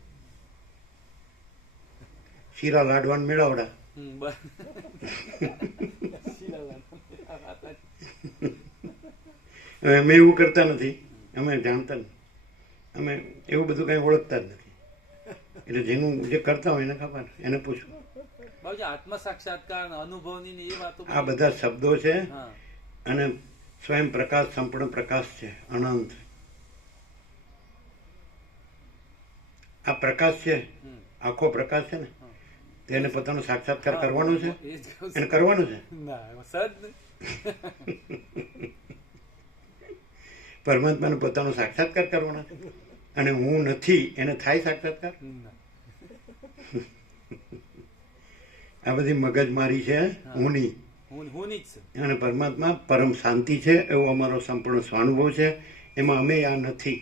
શીરા લાડવાન મેળાવડા. અમે એવું કરતા નથી, અમે જાણતા નથી, અમે એવું બધું કઈ ઓળખતા જ નથી. એટલે જેનું જે કરતા હોય એને ખબર, એને પૂછવું. આત્મ સાક્ષાત્કાર અનુભવની એ વાતો આ બધા શબ્દો છે હા. અને સ્વયં પ્રકાશ સંપૂર્ણ પ્રકાશ છે, અનંત. આ પ્રકાશ છે, આખો પ્રકાશ છે ને, તેને પોતાનો સાક્ષાત્કાર કરવાનો છે, એને કરવાનો છે. પરમાત્માને પોતાનો સાક્ષાત્કાર કરવાનો છે, અને હું નથી એને થાય સાક્ષાત્કાર. આ બધી મગજમારી છે હુંની. અને પરમાત્મા પરમ શાંતિ છે, એવો અમારો સંપૂર્ણ સ્વાનુભવ છે. એમાં અમે આ નથી,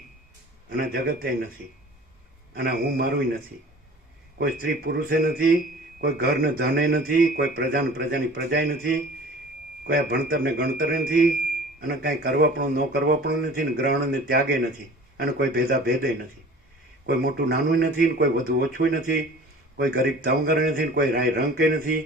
અને જગતે નથી, અને હું મારું નથી. કોઈ સ્ત્રી પુરુષે નથી, કોઈ ઘરને ધને નથી, કોઈ પ્રજાને પ્રજાની પ્રજાએ નથી, કોઈ આ ભણતરને ગણતરે નથી, અને કાંઈ કરવા પણ ન કરવા પણ નથી, ને ગ્રહણ ને ત્યાગે નથી, અને કોઈ ભેદા ભેદે નથી. કોઈ મોટું નાનું નથી, કોઈ વધુ ઓછું નથી, કોઈ ગરીબ તવંગર નથી, કોઈ રાય રંકે નથી,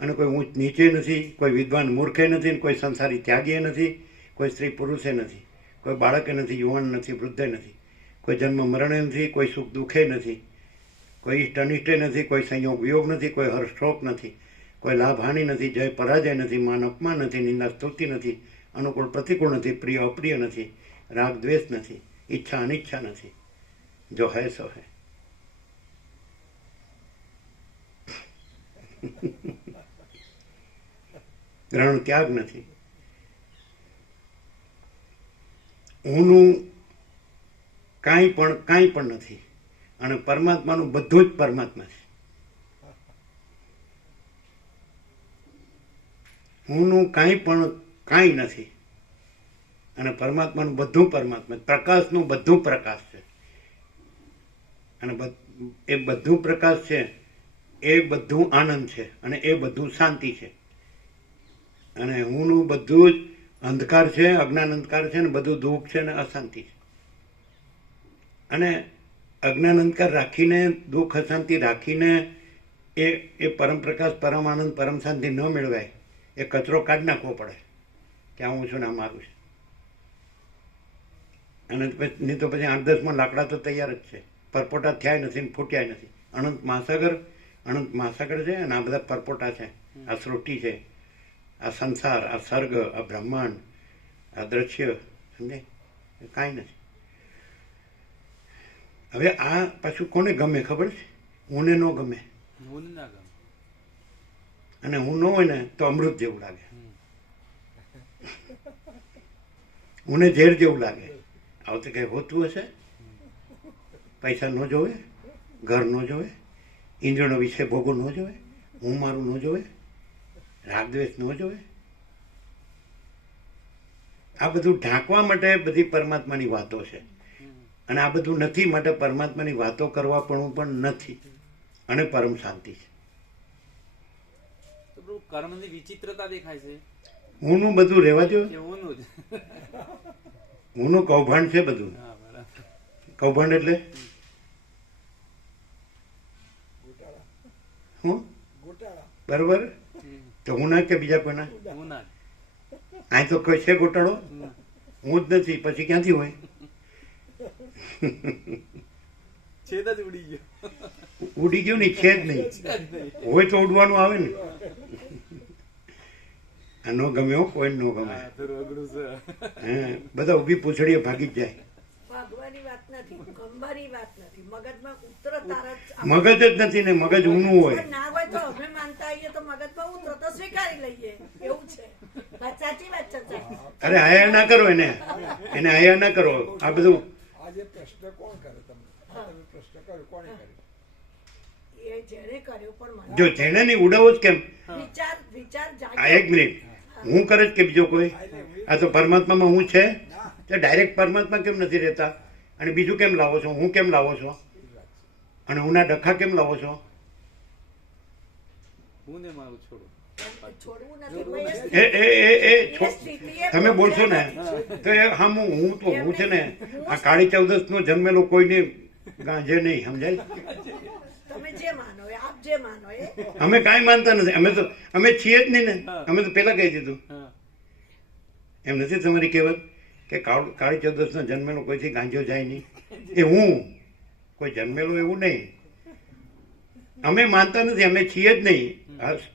અને કોઈ ઊંચ નીચે નથી, કોઈ વિદ્વાન મૂર્ખે નથી, કોઈ સંસારી ત્યાગીએ નથી, કોઈ સ્ત્રી પુરુષે નથી, કોઈ બાળકે નથી, યુવાન નથી, વૃદ્ધે નથી, કોઈ જન્મ મરણે નથી, કોઈ સુખ દુઃખે નથી, કોઈ ઇષ્ટ અનિષ્ટે નથી, કોઈ સંયોગ વિયોગ નથી, કોઈ હર્ષ શોક નથી, કોઈ લાભ હાનિ નથી, જય પરાજય નથી, માન અપમાન નથી, નિંદા સ્તુતિ નથી, અનુકૂળ પ્રતિકૂળ નથી, પ્રિય અપ્રિય નથી, રાગ દ્વેષ નથી, ઈચ્છા અનિચ્છા નથી. જો હૈ સો હૈ. ગ્રહણ ત્યાગ નથી. હુંનું કાંઈ પણ નથી, અને પરમાત્માનું બધું જ પરમાત્મા છે. હુંનું કાંઈ નથી, અને પરમાત્માનું બધું પરમાત્મા. પ્રકાશનું બધું પ્રકાશ છે, અને એ બધું પ્રકાશ છે, એ બધું આનંદ છે, અને એ બધું શાંતિ છે. અને હુંનું બધું જ અંધકાર છે, અજ્ઞાન અંધકાર છે, ને બધું દુઃખ છે ને અશાંતિ છે. અને અજ્ઞાન અંધકાર રાખીને, દુઃખ અશાંતિ રાખીને એ પરમ પ્રકાશ, પરમ આનંદ, પરમ શાંતિ ન મેળવાય. એ કચરો કાઢી નાખવો પડે કે હું છું ને આ મારું છે. અને નહીં તો પછી 8-10 લાકડા તો તૈયાર જ છે, પરપોટા થયા નથી ને ફૂટ્યા નથી. અનંત મહાસાગર છે, અને આ બધા પરપોટા છે. આ સૃષ્ટિ છે, આ સંસાર, આ સર્ગ, આ બ્રહ્માંડ, આ દ્રશ્ય, સમજે કાંઈ નથી. હવે આ પાછું કોને ગમે ખબર છે? હુંને ન ગમે. અને હું ન હોય ને તો અમૃત જેવું લાગે, હુંને ઝેર જેવું લાગે. આવું તો કઈ હોતું હશે? પૈસા ન જોવે, ઘર ન જોવે, ઇન્દ્રિયોનો વિષય ભોગો ન જોવે, હું મારું ન જોવે, રાગદ્વેષ ન જોવે. આ બધું ઢાંકવા માટે બધી પરમાત્માની વાતો છે, અને આ બધું નથી માટે પરમાત્માની વાતો કરવા પણ નથી, અને પરમ શાંતિ છે. કર્મની વિચિત્રતા દેખાય છે. હુંનું બધું રહેવા દો. હુંનું જ હુંનું કૌભાંડ છે બધું. કૌભાંડ એટલે હું બરોબર. તો હું ના કે બીજા કોઈના? અહીં તો કોઈ છે ગોટાળો? હું જ નથી, પછી ક્યાંથી હોય? ઉડી ગયું નહીં, છે જ નહીં. હોય તો ઉડવાનું આવે ને. આ ન ગમ્યો કોઈ ન ગમે. હા, થોડું અઘરું છે. હે બધા ઊભી પૂછડીએ ભાગી જ જાય. ભાગવાની વાત નથી, ગમવાની વાત નથી, મગજમાં ઉતરો તારા જ મગજ જ નથી ને મગજ ઊનું હોય. પણ ના હોય તો અમે માનતા આવીએ તો મગજમાં ઉતરો તો સ્વીકારી લઈએ, એવું છે. વાત સાચી વાત છે સાહેબ. અરે આયા ના કરો એને આયા ના કરો. આ બધું આજે પ્રશ્ન કોણ કરે તમને? તમે પ્રશ્ન કર્યો કોણે કર્યો? એ જેને કર્યો પણ મને જો જેને નહીં ઉડાવો જ કેમ? વિચાર આ જાગ્યો. એક મિનિટ, હું કરે જ કે બીજો કોઈ? આ તો પરમાત્મામાં હું છે તો ડાયરેક્ટ પરમાત્મા કેમ નથી રહેતા? અને બીજું કેમ લાવો છો? હું કેમ લાવો છો? અને હુંના ડખા કેમ લાવો છો? હું ને મારું છોડું. છોડવું નથી પણ એ એ એ એ એ છો- સ્થિતિએ તમે બોલશો ને તો એ હા હું તો હું છે ને આ કાળી ચૌદસ નો જન્મેલો કોઈને ગાંજે નહીં, સમજાય? તમે જે માનો એ, આપ જે માનો એ. અમે કાંઈ માનતા નથી. અમે છીએ જ નહીં ને. અમે તો પેલા કહી દીધું. હા. એમ નથી તમારી કહેવત કે કાળી ચૌદસ નો જન્મેલો કોઈથી ગાંજો જાય નહીં? એ હું કોઈ જન્મેલો એવું નહીં. અમે માનતા નથી, અમે છીએ જ નહીં.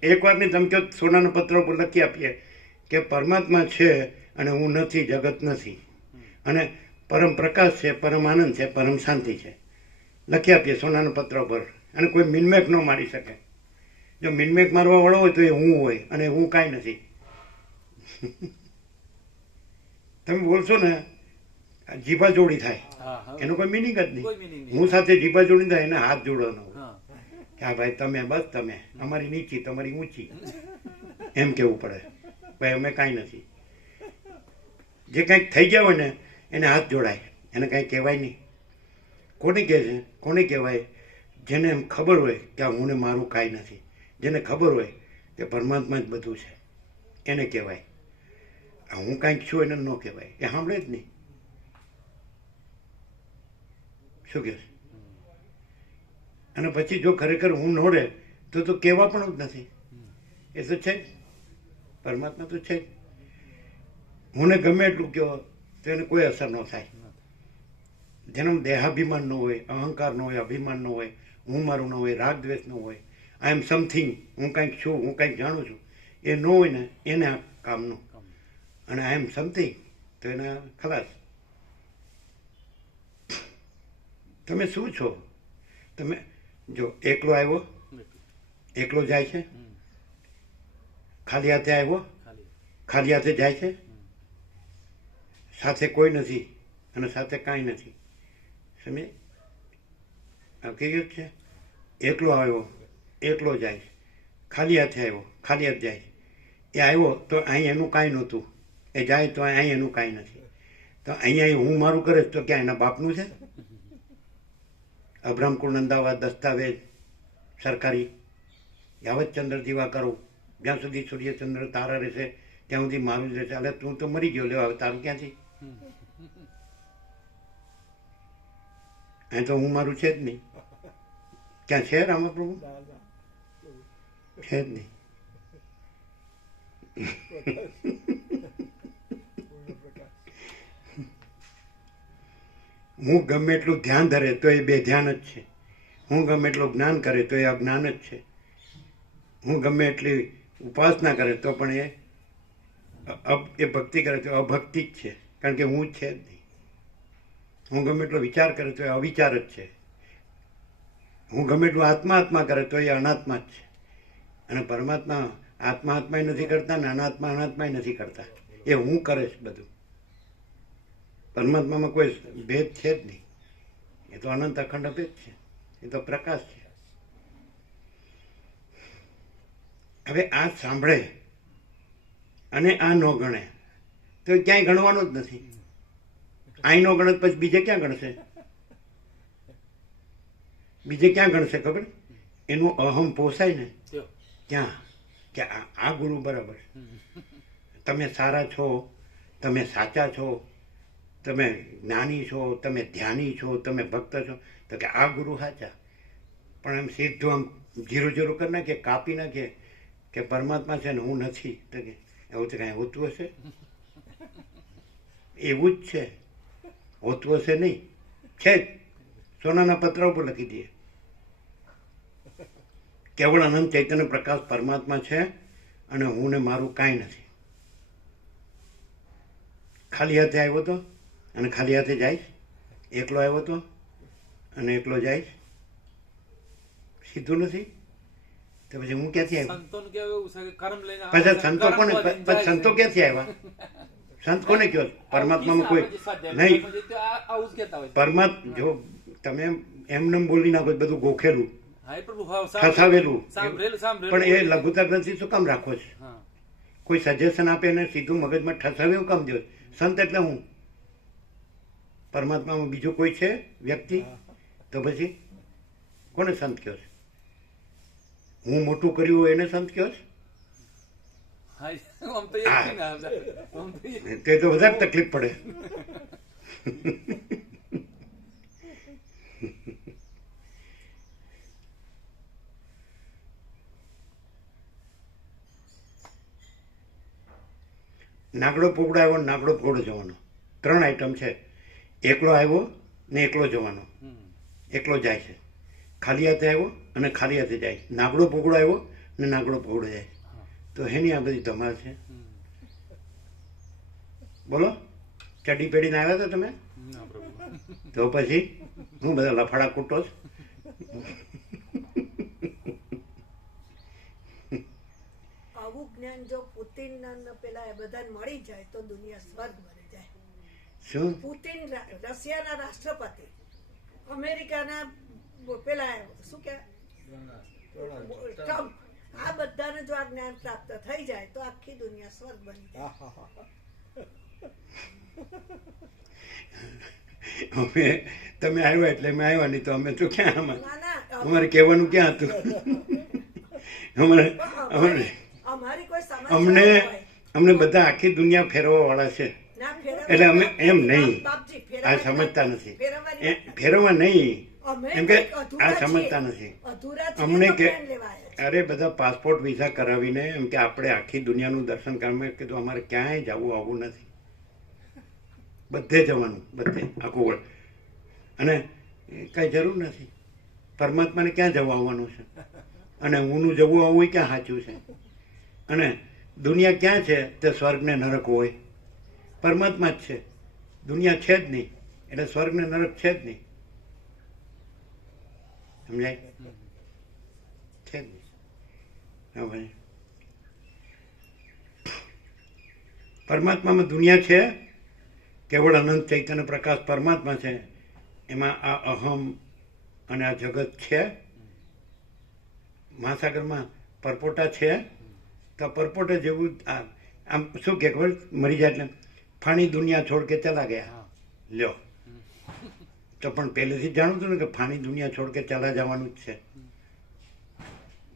એક વાર ની તમે કહો સોનાના પત્ર ઉપર લખી આપીએ કે પરમાત્મા છે અને હું નથી, જગત નથી, અને પરમ પ્રકાશ છે, પરમ આનંદ છે, પરમ શાંતિ છે. લખી આપીએ સોનાના પત્ર ઉપર, અને કોઈ મિનમેક ન મારી શકે. જો મિનમેક મારવા વાળો હોય તો એ હું હોય, અને હું કાંઈ નથી. તમે બોલશો ને જીભા જોડી થાય, હા, હા. એનો કોઈ મિનિંગ જ કોઈ નહીં. meaning નહીં. હું સાથે જીભા જોડી થાય એને હાથ જોડવાનો હોય. હા. કે હા ભાઈ તમે બસ તમે અમારી નીચી તમારી ઊંચી, એમ કેવું પડે. ભાઈ અમે કાંઈ નથી. જે કાંઈક થઈ ગયા હોય ને એને હાથ જોડાય, એને કાંઈ કહેવાય નહીં. કોને કહે છે? કોને કહેવાય? જેને એમ ખબર હોય કે આ હું ને મારું કાંઈ નથી, જેને ખબર હોય કે પરમાત્મા જ બધું છે, એને કહેવાય. આ હું કાંઈક છું એને ન કહેવાય. એ સાંભળે જ નહીં. શું કહે છે? અને પછી જો ખરેખર હું ન રહે તો કહેવા પણ જ નથી. એ તો છે જ, પરમાત્મા તો છે જ. હું ગમે એટલું કહો તો એને કોઈ અસર ન થાય. જેનો દેહાભિમાન ન હોય, અહંકાર ન હોય, અભિમાન ન હોય, હું મારું ન હોય, રાગ દ્વેષ ન હોય, આઈ એમ સમથિંગ, હું કંઈક છું, હું કંઈક જાણું છું, એ ન હોય ને એને આ કામનું. અને આઈ એમ સમથિંગ તો એને ખલાસ. તમે શું છો? તમે જો એકલો આવ્યો, એકલો જાય છે, ખાલી હાથે આવ્યો, ખાલી. ખાલી હાથે જાય છે, સાથે કોઈ નથી અને સાથે કાંઈ નથી. સમજે? આ કહેવત છે. એકલો આવ્યો, એકલો જાય, ખાલી હાથે આવ્યો, ખાલી હાથ જાય. એ આવ્યો તો અહીં એનું કાંઈ નહોતું, એ જાય તો અહીં એનું કાંઈ નથી. તો અહીંયા હું મારું કરે તો ક્યાં એના બાપનું છે? અબ્રામકુળ નંદાવા દસ્તાવેજ સરકારી, યાવત ચંદ્ર દીવા કરો, જ્યાં સુધી સૂર્યચંદ્ર તારા રહેશે ત્યાં સુધી મારું જ રહેશે. એટલે તું તો મરી ગયો, લેવા હવે તારું ક્યાંથી? અહીં તો હું મારું છે જ નહીં. ક્યાં છે રામપ્રભુ? છે જ નહીં. હું ગમે એટલું ધ્યાન ધરે તો એ બે ધ્યાન જ છે. હું ગમે એટલું જ્ઞાન કરે તો એ અજ્ઞાન જ છે. હું ગમે એટલી ઉપાસના કરે તો પણ એ ભક્તિ કરે તો અભક્તિ જ છે, કારણ કે હું જ છે જ નહીં. હું ગમે એટલો વિચાર કરે તો એ અવિચાર જ છે. હું ગમે એટલું આત્મા કરે તો એ અનાત્મા જ છે. અને પરમાત્મા આત્મા નથી કરતા ને અનાત્મા નથી કરતા. એ હું કરે છે બધું. પરમાત્મામાં કોઈ ભેદ છે જ નહીં. એ તો અનંત અખંડ ભેદ છે. એ તો પ્રકાશ છે. હવે આ સાંભળે અને આ ન ગણે તો એ ક્યાંય ગણવાનો જ નથી. અહીં નો ગણત પછી બીજે ક્યાં ગણશે? બીજે ક્યાં ગણશે ખબર? એનું અહમ પોસાય ને ક્યાં કે આ ગુરુ બરાબર, તમે સારા છો, તમે સાચા છો, તમે જ્ઞાની છો, તમે ધ્યાની છો, તમે ભક્ત છો, તો કે આ ગુરુ સાચા. પણ એમ સીધું આમ 0-0 કરી નાખે, કાપી નાખે કે પરમાત્મા છે ને હું નથી, તો કે એવું તો કાંઈ હોતું હશે? એવું જ છે. હોતું હશે નહીં, છે જ. સોનાના પત્ર ઉપર લખી દઈએ કેવળ અનંત ચૈતન્ય પ્રકાશ પરમાત્મા છે અને હું ને મારું કાંઈ નથી. ખાલી હાથે આવ્યો હતો અને ખાલી હાથે જાય, એકલો આવ્યો હતો અને એકલો જાય, સીધું નથી. તો પછી હું ક્યાંથી આવ્યો? સંતોનું કેવું એવું છે કે કર્મ લઈને આવે પાછા છે, સંતો કર્મ કોને? કરીને પછી જાય સંતો છે. ક્યાંથી આવ્યા? સંત કોને કહો? પરમાત્મામાં કોઈ નહીં. આવું જ કહેતા હોય છે. જો તમે એમને બોલી નાખો બધું ગોખેલું હા, એ પ્રભુ ખસાવેલું, સાંભળેલું. પણ એ લઘુતા ગ્રંથિ શું કામ રાખો છો? હા. કોઈ સજેશન આપે ને સીધું મગજમાં ઠસાવે એવું કામ દો? સંત એટલે હું? પરમાત્મામાં બીજું કોઈ છે વ્યક્તિ? તો પછી કોને સંત કહો છો? હું મોટું કર્યું હોય એને સંત કહો છો? હા, આમ તો એ જ છે ને, આમ તો એ જ. તે તો વધારે તકલીફ પડે. નાગડો પોગડો આવ્યો, નાગડો પોગડો જવાનો, 3 આઈટમ છે. એકલો આવ્યો ને એકલો જવાનો, એકલો જાય છે. ખાલી હાથે આવ્યો અને ખાલી હાથે જાય. નાગડો પોગડો આવ્યો ને નાગડો પોગડો જાય. તો એની આ બધી ધમાલ છે. બોલો, ચડી પેડીને આવ્યા હતા તમે? ના પ્રભુ. તો પછી હું બધા લફાડા કૂટો જ. આવું જ્ઞાન જો પુતિન પેલા એ બધાને મળી જાય તો દુનિયા સ્વર્ગ બની જાય. શું? પુતિન રશિયાના રાષ્ટ્રપતિ, અમેરિકાના પેલા શું કે ટ્રમ્પ, આ બધાને જો આ જ્ઞાન પ્રાપ્ત થઈ જાય તો આખી દુનિયા સ્વર્ગ બની જાય. અમે તમે આવ્યા એટલે અમે આવ્યા, નહીં તો અમે તો ક્યાં ના ના અમારે કહેવાનું ક્યાં હતું? અમારે અમારી કોઈ અમને સમસ્યા અમને બધા આખી દુનિયા ફેરવવા વાળા છે. ના ફેરવવા એટલે અમે એમ નહીં, બાપજી, આ ફેરવવાની સમજતા વાત નથી. ફેરવવાની ફેરવવા નહીં, અમે એમ કે કંઈક અધૂરા આ સમજતા છીએ. નથી. અધૂરા છીએ અમને તો કે જ્ઞાન લેવા આવ્યા છીએ. અરે બધા પાસપોર્ટ વિઝા કરાવીને એમ કે આપણે આખી દુનિયાનું દર્શન કરવા. મેં કીધું અમારે ક્યાંય જવું આવું નથી, બધે જવાનું, બધે આખું વર્લ્ડ. અને કઈ જરૂર નથી. પરમાત્માને ક્યાં જવું આવવાનું છે? અને હુંનું જવું આવવું એ ક્યાં સાચું છે? અને દુનિયા ક્યાં છે? તે સ્વર્ગ ને નરક હોય. પરમાત્મા જ છે, દુનિયા છે જ નહીં. એટલે સ્વર્ગ ને નરક છે જ નહીં. સમજાય? છે જ નહીં. હા ભાઈ, પરમાત્મામાં દુનિયા છે, કેવળ અનંત ચૈતન્ય પ્રકાશ પરમાત્મા છે. એમાં આ અહમ અને આ જગત છે. મહાસાગરમાં પરપોટા છે. તો પરપોટા જેવું આમ શું કે ખબર મરી જાય એટલે ફાણી દુનિયા છોડ કે ચલા ગયા. લ્યો, તો પણ પહેલેથી જાણું હતું ને કે ફાણી દુનિયા છોડ કે ચલા જવાનું જ છે.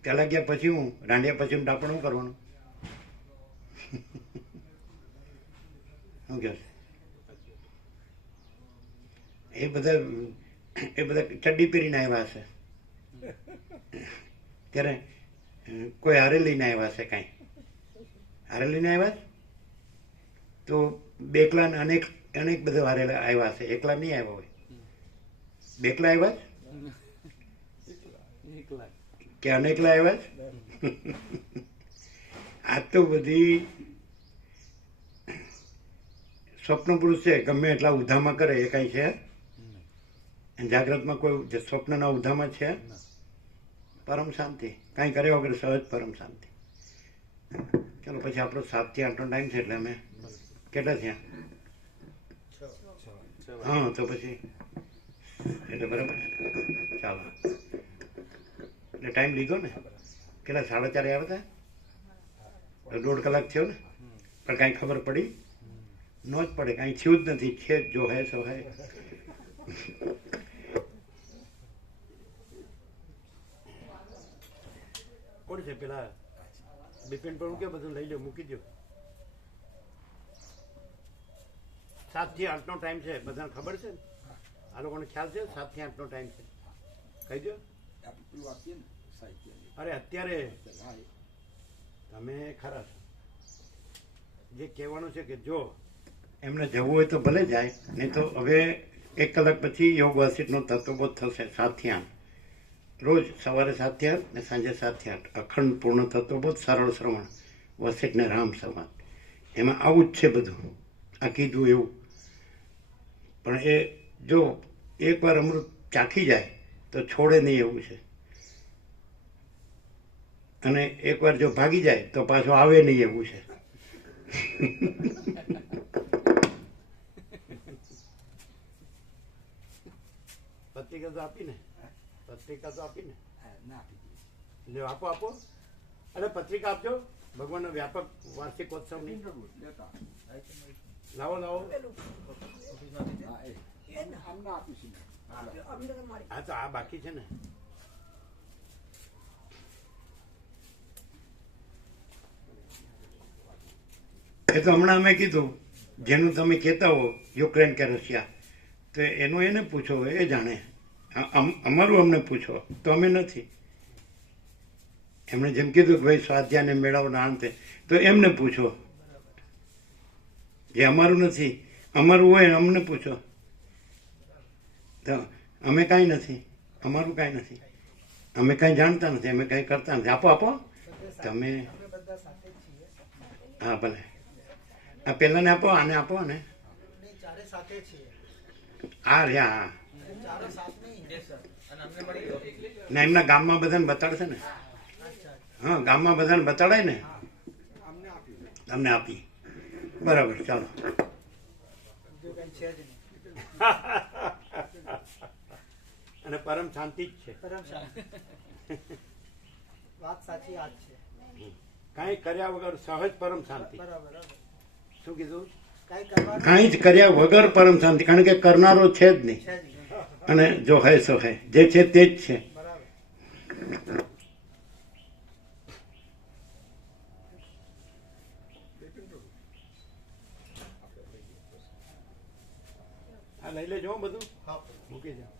ચલા ગયા પછી હું રાંડ્યા પછી ડાપણ શું કરવાનું? શું કહે છે? એ બધા ચડ્ડી પહેરીને આવ્યા હશે. ત્યારે કોઈ હારે લઈને આવ્યા હશે, કાંઈ હારે લઈને આવ્યા છે? તો બેકલા ને અનેક અનેક બધા હારે આવ્યા હશે, એકલા નહીં આવ્યા હોય. બેકલા આવ્યા છે એકલા. કે અનેકલા આવ્યા છે? આ તો બધી સ્વપ્ન પુરુષ છે. ગમે એટલા ઉધામાં કરે એ કાંઈ છે? જાગ્રતમાં કોઈ સ્વપ્નના ઉધામાં છે? પરમ શાંતિ, કાંઈ કર્યા વગર સહજ પરમ શાંતિ. ચલો પછી આપણો 7 થી 8 નો ટાઈમ છે. એટલે અમે કેટલા થયા? હા, તો પછી એટલે બરાબર. ચાલો, એટલે ટાઈમ લીધો ને? કેટલા 4:30 આવ્યા હતા? 1.5 કલાક થયો ને? પણ કાંઈ ખબર પડી ન જ પડે, કાંઈ થયું જ નથી. છે જો હે સો હે. કોણ છે પેલા બિપિન પણ કે બધું લઈ લો, મૂકી દો. 7 થી 8 નો ટાઈમ છે. બધાને ખબર છે ને? આ લોકોને ખ્યાલ છે 7 થી 8 નો ટાઈમ છે? કહી દો. અરે અત્યારે તમે ખરા છો. જે કહેવાનું છે કે જો એમને જવું હોય તો ભલે જાય, નહીં તો હવે 1 કલાક પછી યોગ વાસિતનો તત્વબોધ થશે 7 થી 8. રોજ સવારે 7 થી 8 ને સાંજે 7 થી 8 અખંડ પૂર્ણ તત્વબોધ, સરળ શ્રવણ, વસિત ને રામ સંવાદ. એમાં આવું જ છે બધું. આ કીધું એવું. પણ એ જો એકવાર અમૃત ચાખી જાય તો છોડે નહીં એવું છે. અને એકવાર જો ભાગી જાય તો પાછો આવે નહીં એવું છે. પત્રિકા તો આપીને ના આપી દઈએ. લ્યો આપો આપો. અરે પત્રિકા આપજો ભગવાનનો વ્યાપક વાર્ષિકોત્સવની. પ્રભુ લેતા. લાવો લાવો. પેલું ઓફિસમાંથી છે? હા, એ ના. આમને આપીશું. અમને તો મળી હા તો આ બાકી છે ને. એ તો હમણાં અમે કીધું જેનું તમે કહેતા હો યુક્રેન કે રશિયા, તો એનું એને પૂછો, એ જાણે. અમારું અમને પૂછો તો અમે નથી. એમણે જેમ કીધું કે ભાઈ સ્વાધ્યાયને મેળવના અંતે, તો એમને પૂછો. જે અમારું નથી, અમારું હોય અમને પૂછો. તો અમે કાંઈ નથી, અમારું કાંઈ નથી, અમે કાંઈ જાણતા નથી, અમે કાંઈ કરતા નથી. આપો આપો તમે. અમે બધા સાથે જ છીએ. હા ભલે. આ પહેલાને આપો, આને આપો ને. નહીં, ચારે સાથે છીએ. આ રહ્યા હા. ચારો સાથ નહીં. Yes, sir. અને અમને મળી ગયો. ને એમના ગામમાં બધાને બતાડશે ને. અચ્છા. હા ગામમાં બધાને બતાડાય ને. અમને આપ્યું. તમને આપી. બરાબર ચાલો. બીજું કંઈ છે જ નહીં. અને પરમ શાંતિ જ છે. પરમ શાંતિ. વાત સાચી આ જ છે. કાંઈ કર્યા વગર સહજ પરમ શાંતિ. બરાબર. શું કીધું? કાંઈ કરવાનું કાંઈ જ કર્યા વગર પરમ શાંતિ. કારણ કે કરનારો છે જ નહીં. છે જ નહીં. અને જો હે સો હે, જે છે તે જ છે. બરાબર. બિપિન પ્રભુ. આ લઈ લેજો હો બધું. હા. મૂકી જાઓ.